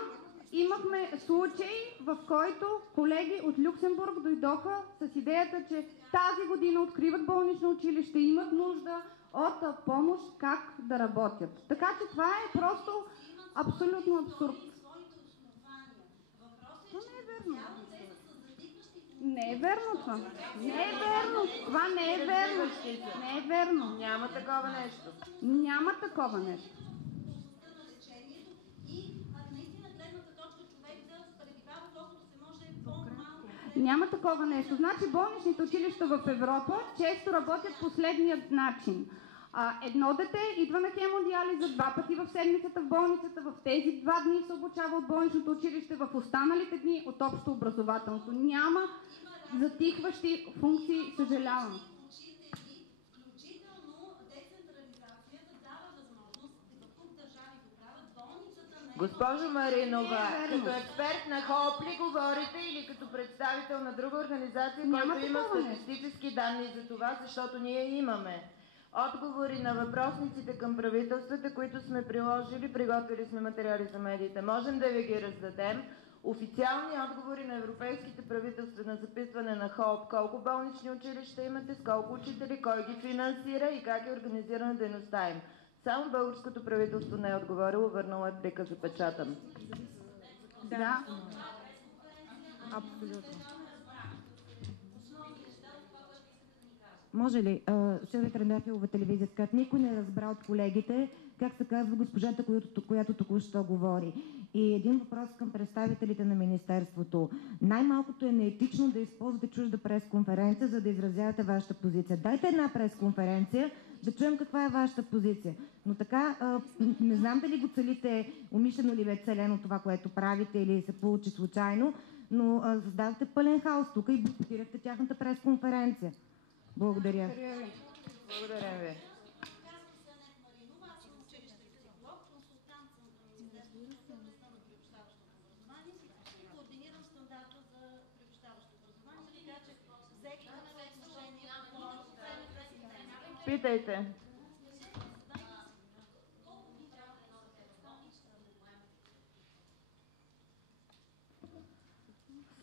имахме случай, в който колеги от Люксембург дойдоха с идеята, че тази година откриват болнично училище, имат нужда от помощ как да работят. Така че това е просто абсолютно абсурд. Това не е верно. Не е верно това. Не е верно. Това не е верно. Не е верно. Няма такова нещо. Няма такова нещо. Няма такова нещо. Значи болничните училища в Европа често работят последния начин. Едно дете идва на хемодиализа 2 пъти в седмицата в болницата, в тези 2 дни се обучава от болничното училище, в останалите дни от общо образователното. Няма затихващи функции, съжалявам. Госпожо Маринова, като експерт на ХОП ли говорите или като представител на друга организация, която има статистически данни за това, защото ние имаме отговори на въпросниците към правителствата, които сме приложили, приготвили сме материали за медиите. Можем да ви ги раздадем. Официални отговори на европейските правителства на записване на ХОП, колко болнични училища имате, с колко учители, кой ги финансира и как е организирана дейността им. Само българското правителство не е отговорило, върнало е плика запечатан. Да. Абсолютно. Може ли, Силвия Трендафилова, телевизията, как никой не разбра от колегите, как се казва госпожата, която току-що говори. И един въпрос към представителите на Министерството. Най-малкото е неетично да използвате чужда пресконференция, за да изразявате вашата позиция. Дайте една пресконференция, да чуем каква е вашата позиция. Но така, не знам дали го целите, умишлено ли е целено това, което правите, или се получи случайно, но създавате пълен хаос тук и бойкотирахте тяхната пресконференция. Благодаря. Благодаря ви. Питайте.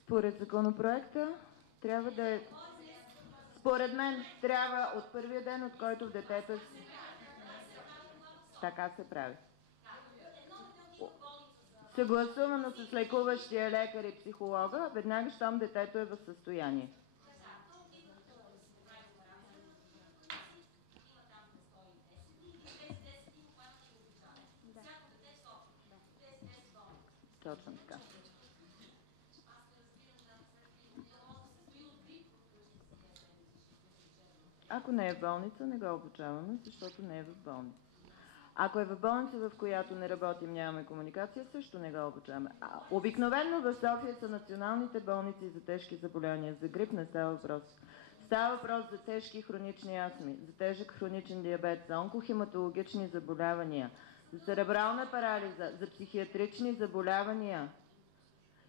Според законопроекта трябва да е... Според мен трябва от първия ден, от който детето е... Така се прави. Съгласувано с лекуващия лекар и психолога, веднага щом детето е в състояние. Точно така. Ако не е в болница, не го обучаваме, защото не е в болница. Ако е в болница, в която не работим, нямаме комуникация, също не го обучаваме. Обикновено в София са националните болници за тежки заболявания. За грип не става въпрос. Става въпрос за тежки хронични астми, за тежък хроничен диабет, за онкохематологични заболявания, за церебрална парализа, за психиатрични заболявания,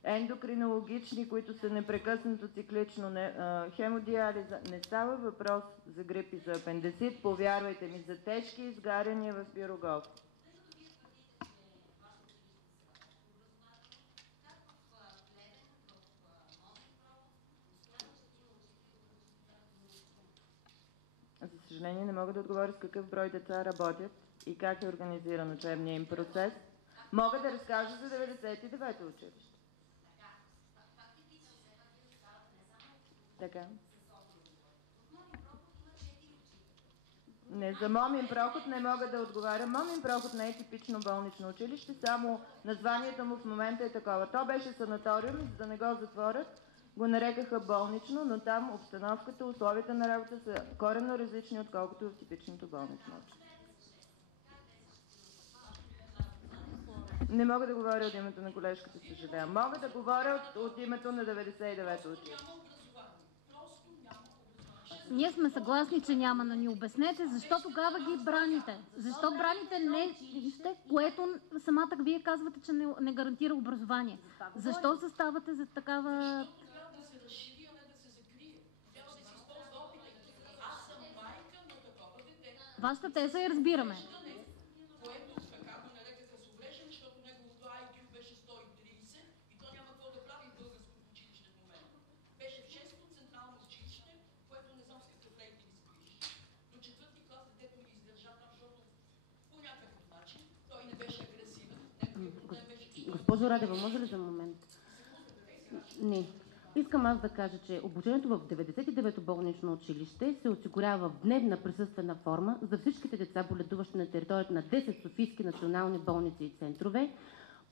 ендокринологични, които са непрекъснато циклично, хемодиализа. Не става въпрос за грип и за апендицит, повярвайте ми, за тежки изгаряния в Пирогов. За съжаление не мога да отговоря с какъв брой деца работят и как е организиран учебния им процес. Мога да разкажа за 99-то училище. Така. Не, за Момин Проход не мога да отговаря. Момин Проход не е типично болнично училище, само названието му в момента е такова. То беше санаториум, за да не го затворят, го нарекаха болнично, но там обстановката, условията на работа са коренно различни, отколкото в типичното болнично училище. Не мога да говоря от името на колежката, съжалявам. Мога да говоря от името на 99-то училище. Ние сме съгласни, че няма, но ни обяснете, защо тогава ги браните? Защо браните нещо, което самата вие казвате, че не гарантира образование? Защо заставате за такава... Вашата теза я разбираме. Което така го нарекаха с увреждане, защото неговото IQ беше 130 и то няма какво да прави в българското училище в момента. Беше в 6-то централно училище, което не знам с какъв рейтинг се пише. До 4-ти клас детето ми издържа там, защото по някакъв начин той не беше агресивен. Неговият проблем беше, че Госпожо Радева, може ли за момент? Не. Искам аз да кажа, че обучението в 99-то болнично училище се осигурява в дневна присъствена форма за всичките деца, боледуващи на територията на 10 софийски национални болници и центрове,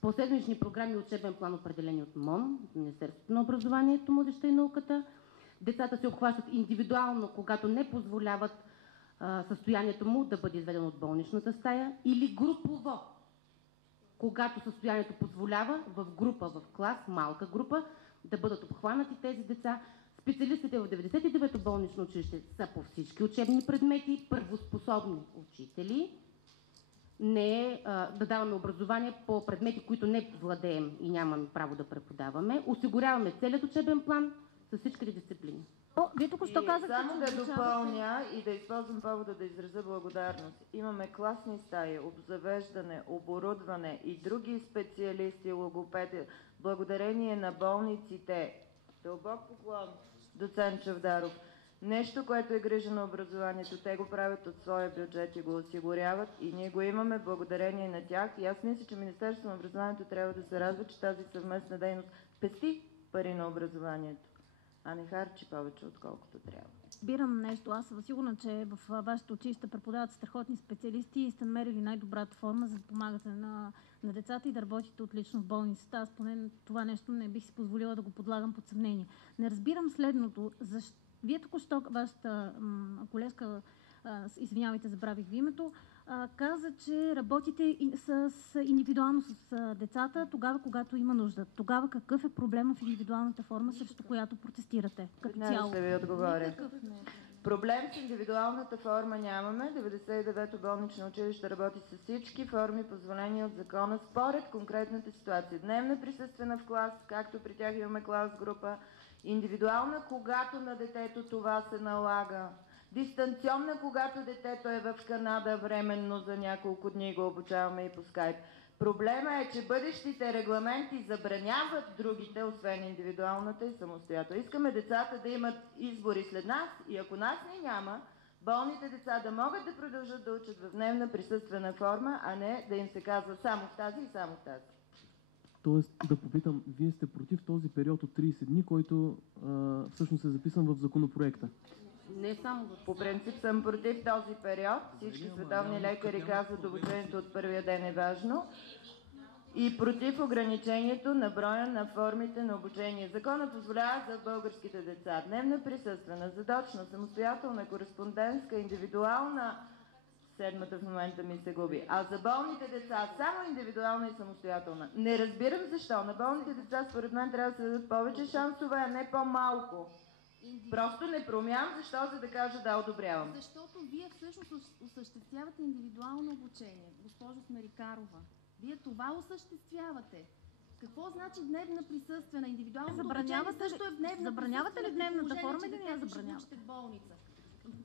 по седмични програми и учебен план, определени от МОН, Министерството на образованието, младежта и науката. Децата се обхващат индивидуално, когато не позволяват състоянието му да бъде изведено от болничната стая, или групово, когато състоянието позволява в група, в клас, малка група, да бъдат обхванати тези деца. Специалистите в 99-то болнично училище са по всички учебни предмети, първоспособни учители. Не е да даваме образование по предмети, които не владеем и нямаме право да преподаваме. Осигуряваме целият учебен план с всичките дисциплини. Вие току-що казахте, само да допълня и да използвам повода да изразя благодарност. Имаме класни стаи, обзавеждане, оборудване и други специалисти, логопеди, благодарение на болниците. Дълбок поклон, доцент Чавдаров. Нещо, което е грижа на образованието. Те го правят от своя бюджет и го осигуряват и ние го имаме благодарение на тях. И аз мисля, че Министерството на образованието трябва да се радва, че тази съвместна дейност пести пари на образованието, а не харчи повече, отколкото трябва. Разбирам нещо. Аз съм сигурна, че в вашето училище преподават страхотни специалисти и сте намерили най-добрата форма, за да помагате на децата и да работите отлично в болницата. Аз поне това нещо не бих си позволила да го подлагам под съмнение. Не разбирам следното. Вие току-що, вашата колежка, извинявайте, забравих ви името, каза, че работите индивидуално с децата тогава, когато има нужда. Тогава какъв е проблема в индивидуалната форма, срещу която протестирате? Като цяло? Ще ви отговоря. Проблем с индивидуалната форма нямаме. 99-то болнично училище работи с всички форми, позволени от закона, според конкретната ситуация. Дневна присъствена в клас, както при тях имаме клас група, индивидуална, когато на детето това се налага, дистанционна, когато детето е в Канада временно за няколко дни, го обучаваме и по скайп. Проблема е, че бъдещите регламенти забраняват другите, освен индивидуалната и самостоятелна. Искаме децата да имат избори след нас и ако нас не няма, болните деца да могат да продължат да учат в дневна присъствена форма, а не да им се казва само в тази и само в тази. Тоест, да попитам, вие сте против този период от 30 дни, който всъщност е записан в законопроекта? Не само. По принцип съм против този период. Всички световни лекари казват, обучението от първия ден е важно. И против ограничението на броя на формите на обучение. Закона позволява за българските деца дневна присъствена, задочна, самостоятелна, кореспондентска, индивидуална. Седмата в момента ми се губи. А за болните деца само индивидуална и самостоятелна. Не разбирам защо. На болните деца според мен трябва да се дадат повече шансове, а не по-малко. Просто не промям, защо, за да кажа да, одобрявам. Защото вие всъщност осъществявате индивидуално обучение, госпожо Смерикарова. Вие това осъществявате. Какво значи дневна присъствена? Индивидуално обучение също е в дневна. Забранявате ли дневната форма или не я забранявате?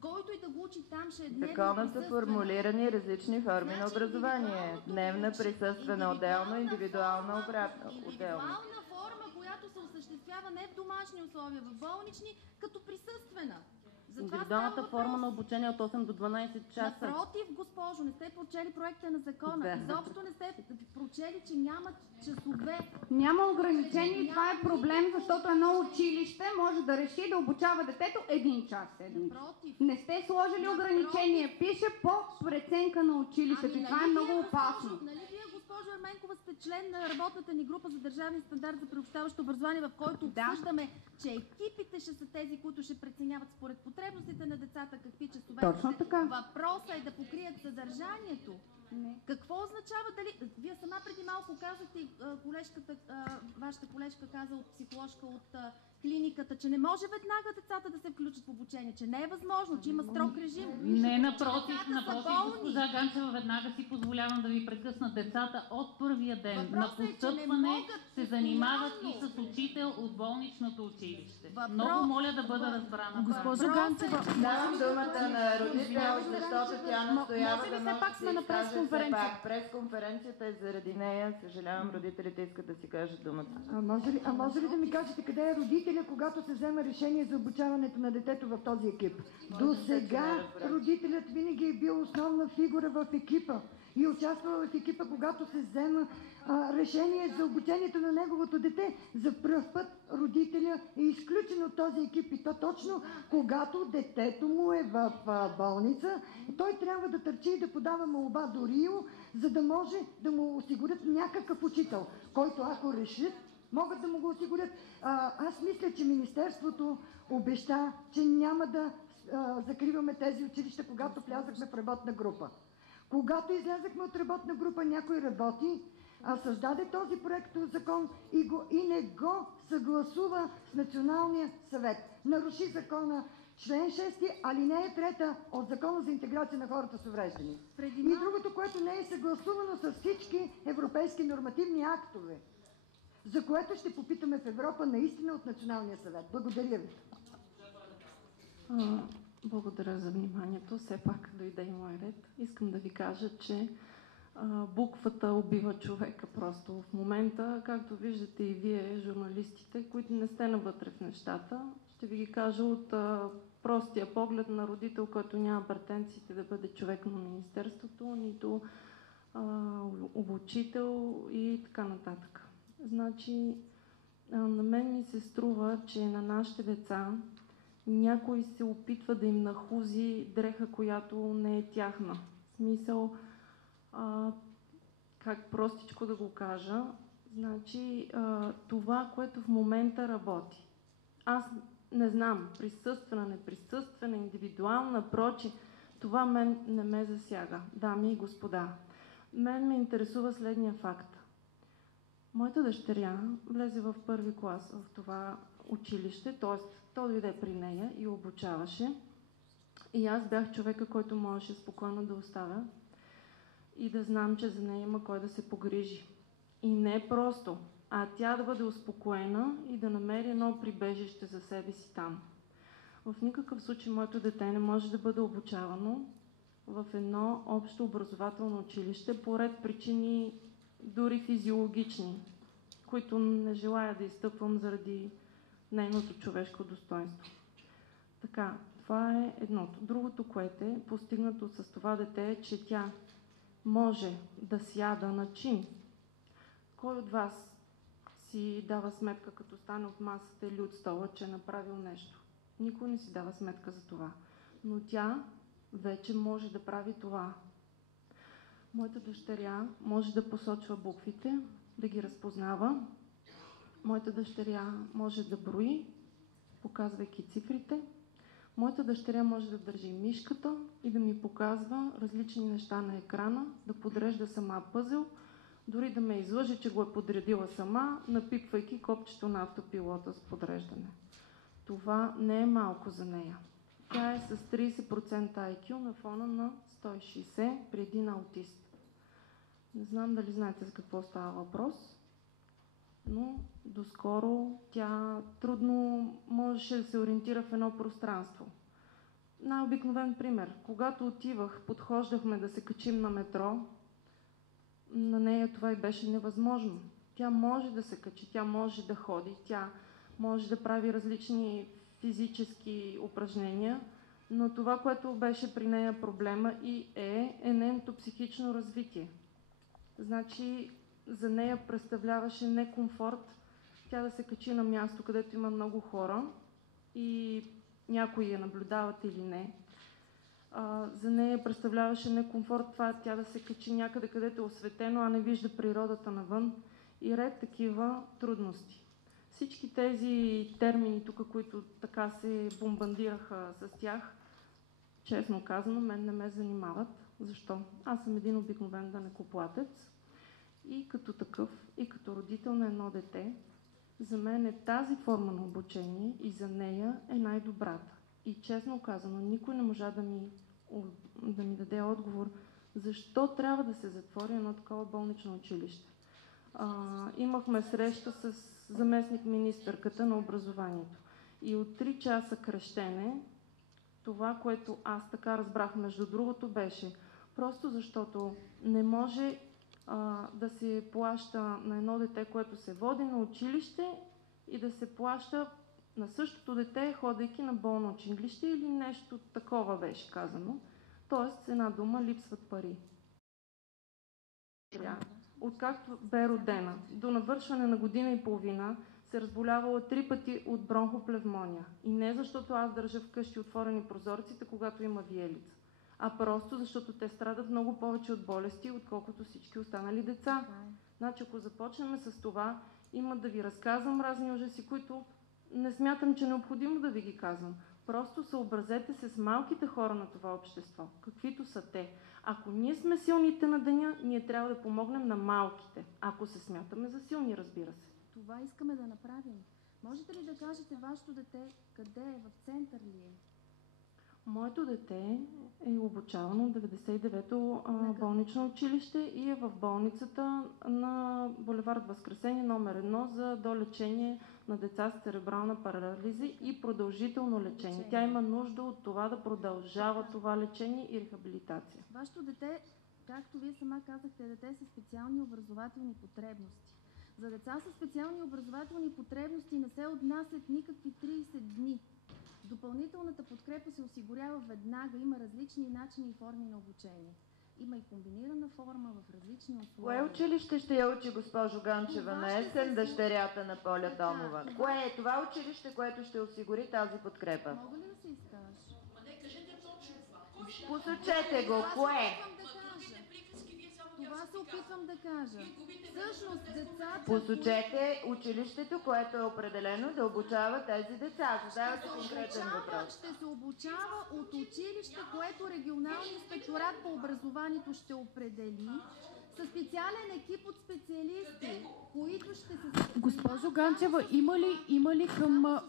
Който и да го учи там, ще е дневна Закона са формулирани различни форми на образование. Дневна присъствена отделно, индивидуална обратно. Индивидуална форма, която се осъществява не в домашни условия, в болнични, като присъствена. Индивидуалната форма на обучение от 8 до 12 часа. Напротив, госпожо, не сте прочели проекта на закона. Да. Изобщо не сте прочели, че няма часове. Няма ограничение и това е проблем, защото едно училище може да реши да обучава детето 1 час седмично. Не сте сложили ограничение. Пише по преценка на училището и това е много опасно. Нали вие, госпожо Ерменкова, сте член на работната ни група за държавен стандарт за приобщаващо образование, в който обсъждаме, че екипите ще са тези, които ще преценяват според потребностите на децата какви часове. Точно така. Въпросът е да покрият съдържанието. Не. Какво означава дали... Вие сама преди малко казахте, колежката, вашата колежка каза от психоложка от клиниката, че не може веднага децата да се включат в обучение, че не е възможно, че има строг режим. Не, напротив, госпожа Ганчева, веднага си позволявам да ви прекъсна. Децата от първия ден на постъпване се занимават и с учител от болничното училище. Много моля да бъда разбрана. Госпожо Ганчева, давам думата на родител, защото тя настоява да може да се изкаже все пак. Пресконференцията е заради нея. Съжалявам, родителите искат да си кажат думата. Може ли да ми кажете къде е родителя, когато се взема решение за обучаването на детето в този екип? До сега родителят винаги е бил основна фигура в екипа и участвал в екипа, когато се взема решение за обучението на неговото дете. За пръв път родителя е изключен от този екип и то точно когато детето му е в болница, той трябва да търчи и да подава молба до РИО, за да може да му осигурят някакъв учител, който ако решат, могат да му го осигурят. Аз мисля, че Министерството обеща, че няма да закриваме тези училища, когато влязахме в работна група. Когато излязахме от работна група, някой работи, създаде този проект закон и не го съгласува с Националния съвет. Наруши закона, член 6, алинея 3 от Закона за интеграция на хората с увреждания. И другото, което не е съгласувано с всички европейски нормативни актове, за което ще попитаме в Европа наистина от Националния съвет. Благодаря ви. Благодаря за вниманието. Все пак дойде и мой ред. Искам да ви кажа, че буквата убива човека просто в момента, както виждате и вие, журналистите, които не сте навътре в нещата. Ще ви ги кажа от простия поглед на родител, който няма претенциите да бъде човек на Министерството, нито обучител и така нататък. Значи, на мен ми се струва, че на нашите деца някой се опитва да им нахузи дреха, която не е тяхна. В смисъл, как простичко да го кажа, значи това, което в момента работи. Аз не знам, присъствена, неприсъствена, индивидуална, прочи, това мен не ме засяга, дами и господа. Мен ме интересува следния факт. Моята дъщеря влезе в първи клас в това училище, т.е. той дойде при нея и обучаваше. И аз бях човека, който можеше спокойно да оставя и да знам, че за нея има кой да се погрижи. И не просто, а тя да бъде успокоена и да намери едно прибежище за себе си там. В никакъв случай моето дете не може да бъде обучавано в едно общо образователно училище по ред причини, дори физиологични, които не желая да изтъпвам заради нейното човешко достоинство. Така, това е едното. Другото, което е постигнато с това дете, е, че тя може да сяда на чин. Кой от вас си дава сметка, като стане от масата или от стола, че е направил нещо? Никой не си дава сметка за това. Но тя вече може да прави това. Моята дъщеря може да посочва буквите, да ги разпознава. Моята дъщеря може да брои, показвайки цифрите. Моята дъщеря може да държи мишката и да ми показва различни неща на екрана, да подрежда сама пъзел, дори да ме излъже, че го е подредила сама, напипвайки копчето на автопилота с подреждане. Това не е малко за нея. Тя е с 30% IQ на фона на 160 при един аутист. Не знам дали знаете за какво става въпрос, но доскоро тя трудно можеше да се ориентира в едно пространство. Най-обикновен пример. Когато отивах, подхождахме да се качим на метро, на нея това и беше невъзможно. Тя може да се качи, тя може да ходи, тя може да прави различни физически упражнения, но това, което беше при нея проблема и е нейното психично развитие. Значи, за нея представляваше некомфорт тя да се качи на място, където има много хора и някои я наблюдават или не. За нея представляваше некомфорт това тя да се качи някъде, където е осветено, а не вижда природата навън и ред такива трудности. Всички тези термини тук, които така се бомбандираха с тях, честно казано, мен не ме занимават. Защо? Аз съм един обикновен данъкоплатец и като такъв, и като родител на едно дете, За мен тази форма на обучение и за нея е най-добрата. И честно казано, никой не можа да ми даде отговор защо трябва да се затвори едно такова болнично училище. Имахме среща с заместник-министърката на образованието и от 3 часа крещене, това, което аз така разбрах между другото, беше просто защото не може да се плаща на едно дете, което се води на училище и да се плаща на същото дете, ходейки на болно училище или нещо такова беше казано. Тоест, с една дума, липсват пари. Откакто бе родена до навършване на година и половина се разболявала 3 пъти от бронхоплевмония. И не защото аз държа вкъщи отворени прозорците, когато има виелица, а просто защото те страдат много повече от болести, отколкото всички останали деца. Значи, ако започнем с това, има да ви разказвам разни ужаси, които не смятам, че е необходимо да ви ги казвам. Просто съобразете се с малките хора на това общество, каквито са те. Ако ние сме силните на деня, ние трябва да помогнем на малките, ако се смятаме за силни, разбира се. Това искаме да направим. Можете ли да кажете вашето дете къде е? В център ли е? Моето дете е обучавано в 99-то болнично училище и е в болницата на булевард Възкресение № 1 за долечение на деца с церебрална парализа и продължително лечение. Тя има нужда от това да продължава това лечение и рехабилитация. Вашето дете, както вие сама казахте, е дете със специални образователни потребности. За деца със специални образователни потребности не се отнасят никакви 30 дни. Допълнителната подкрепа се осигурява веднага, има различни начини и форми на обучение. Има и комбинирана форма в различни условия. Кое училище ще я учи госпожо Ганчева на есен дъщерята на Поля Томова? Кое е това училище, което ще осигури тази подкрепа? Мога ли да се изкажа? Посочете го, кое? Това се опитвам да кажа. Всъщност децата... Посочете училището, което е определено да обучава тези деца. Задавате конкретен въпрос. Ще се обучава от училище, което регионалният инспекторат по образованието ще определи, със специален екип от специалисти, които ще се... Госпожо Ганчева,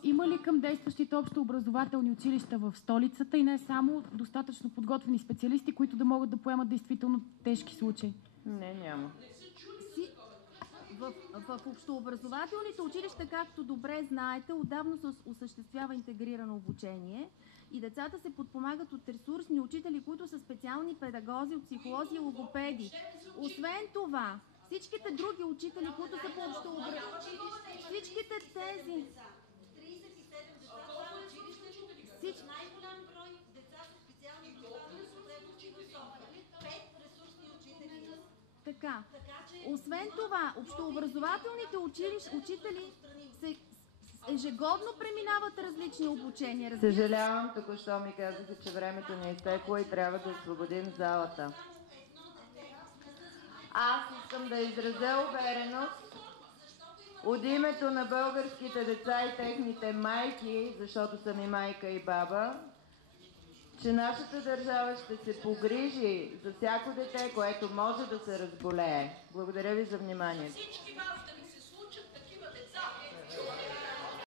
има ли към действащите общообразователни училища в столицата и не само достатъчно подготвени специалисти, които да могат да поемат действително тежки случаи? Не, няма. В общообразователните училища, както добре знаете, отдавна се осъществява интегрирано обучение и децата се подпомагат от ресурсни учители, които са специални педагози, от психолози и логопеди. Освен това, всичките други учители, които са по общообразователни, всичките тези... 37 деца в училище, най-голям брой деца с специални образователни потребности в София. 5 ресурсни учители. Така. Освен това, общообразователните учители се ежегодно преминават различни обучения. Съжалявам, току-що ми казаха, че времето ни е изтекло и трябва да освободим залата. Аз искам да изразя увереност от името на българските деца и техните майки, защото съм и майка и баба, че нашата държава ще се погрижи за всяко дете, което може да се разболее. Благодаря ви за вниманието.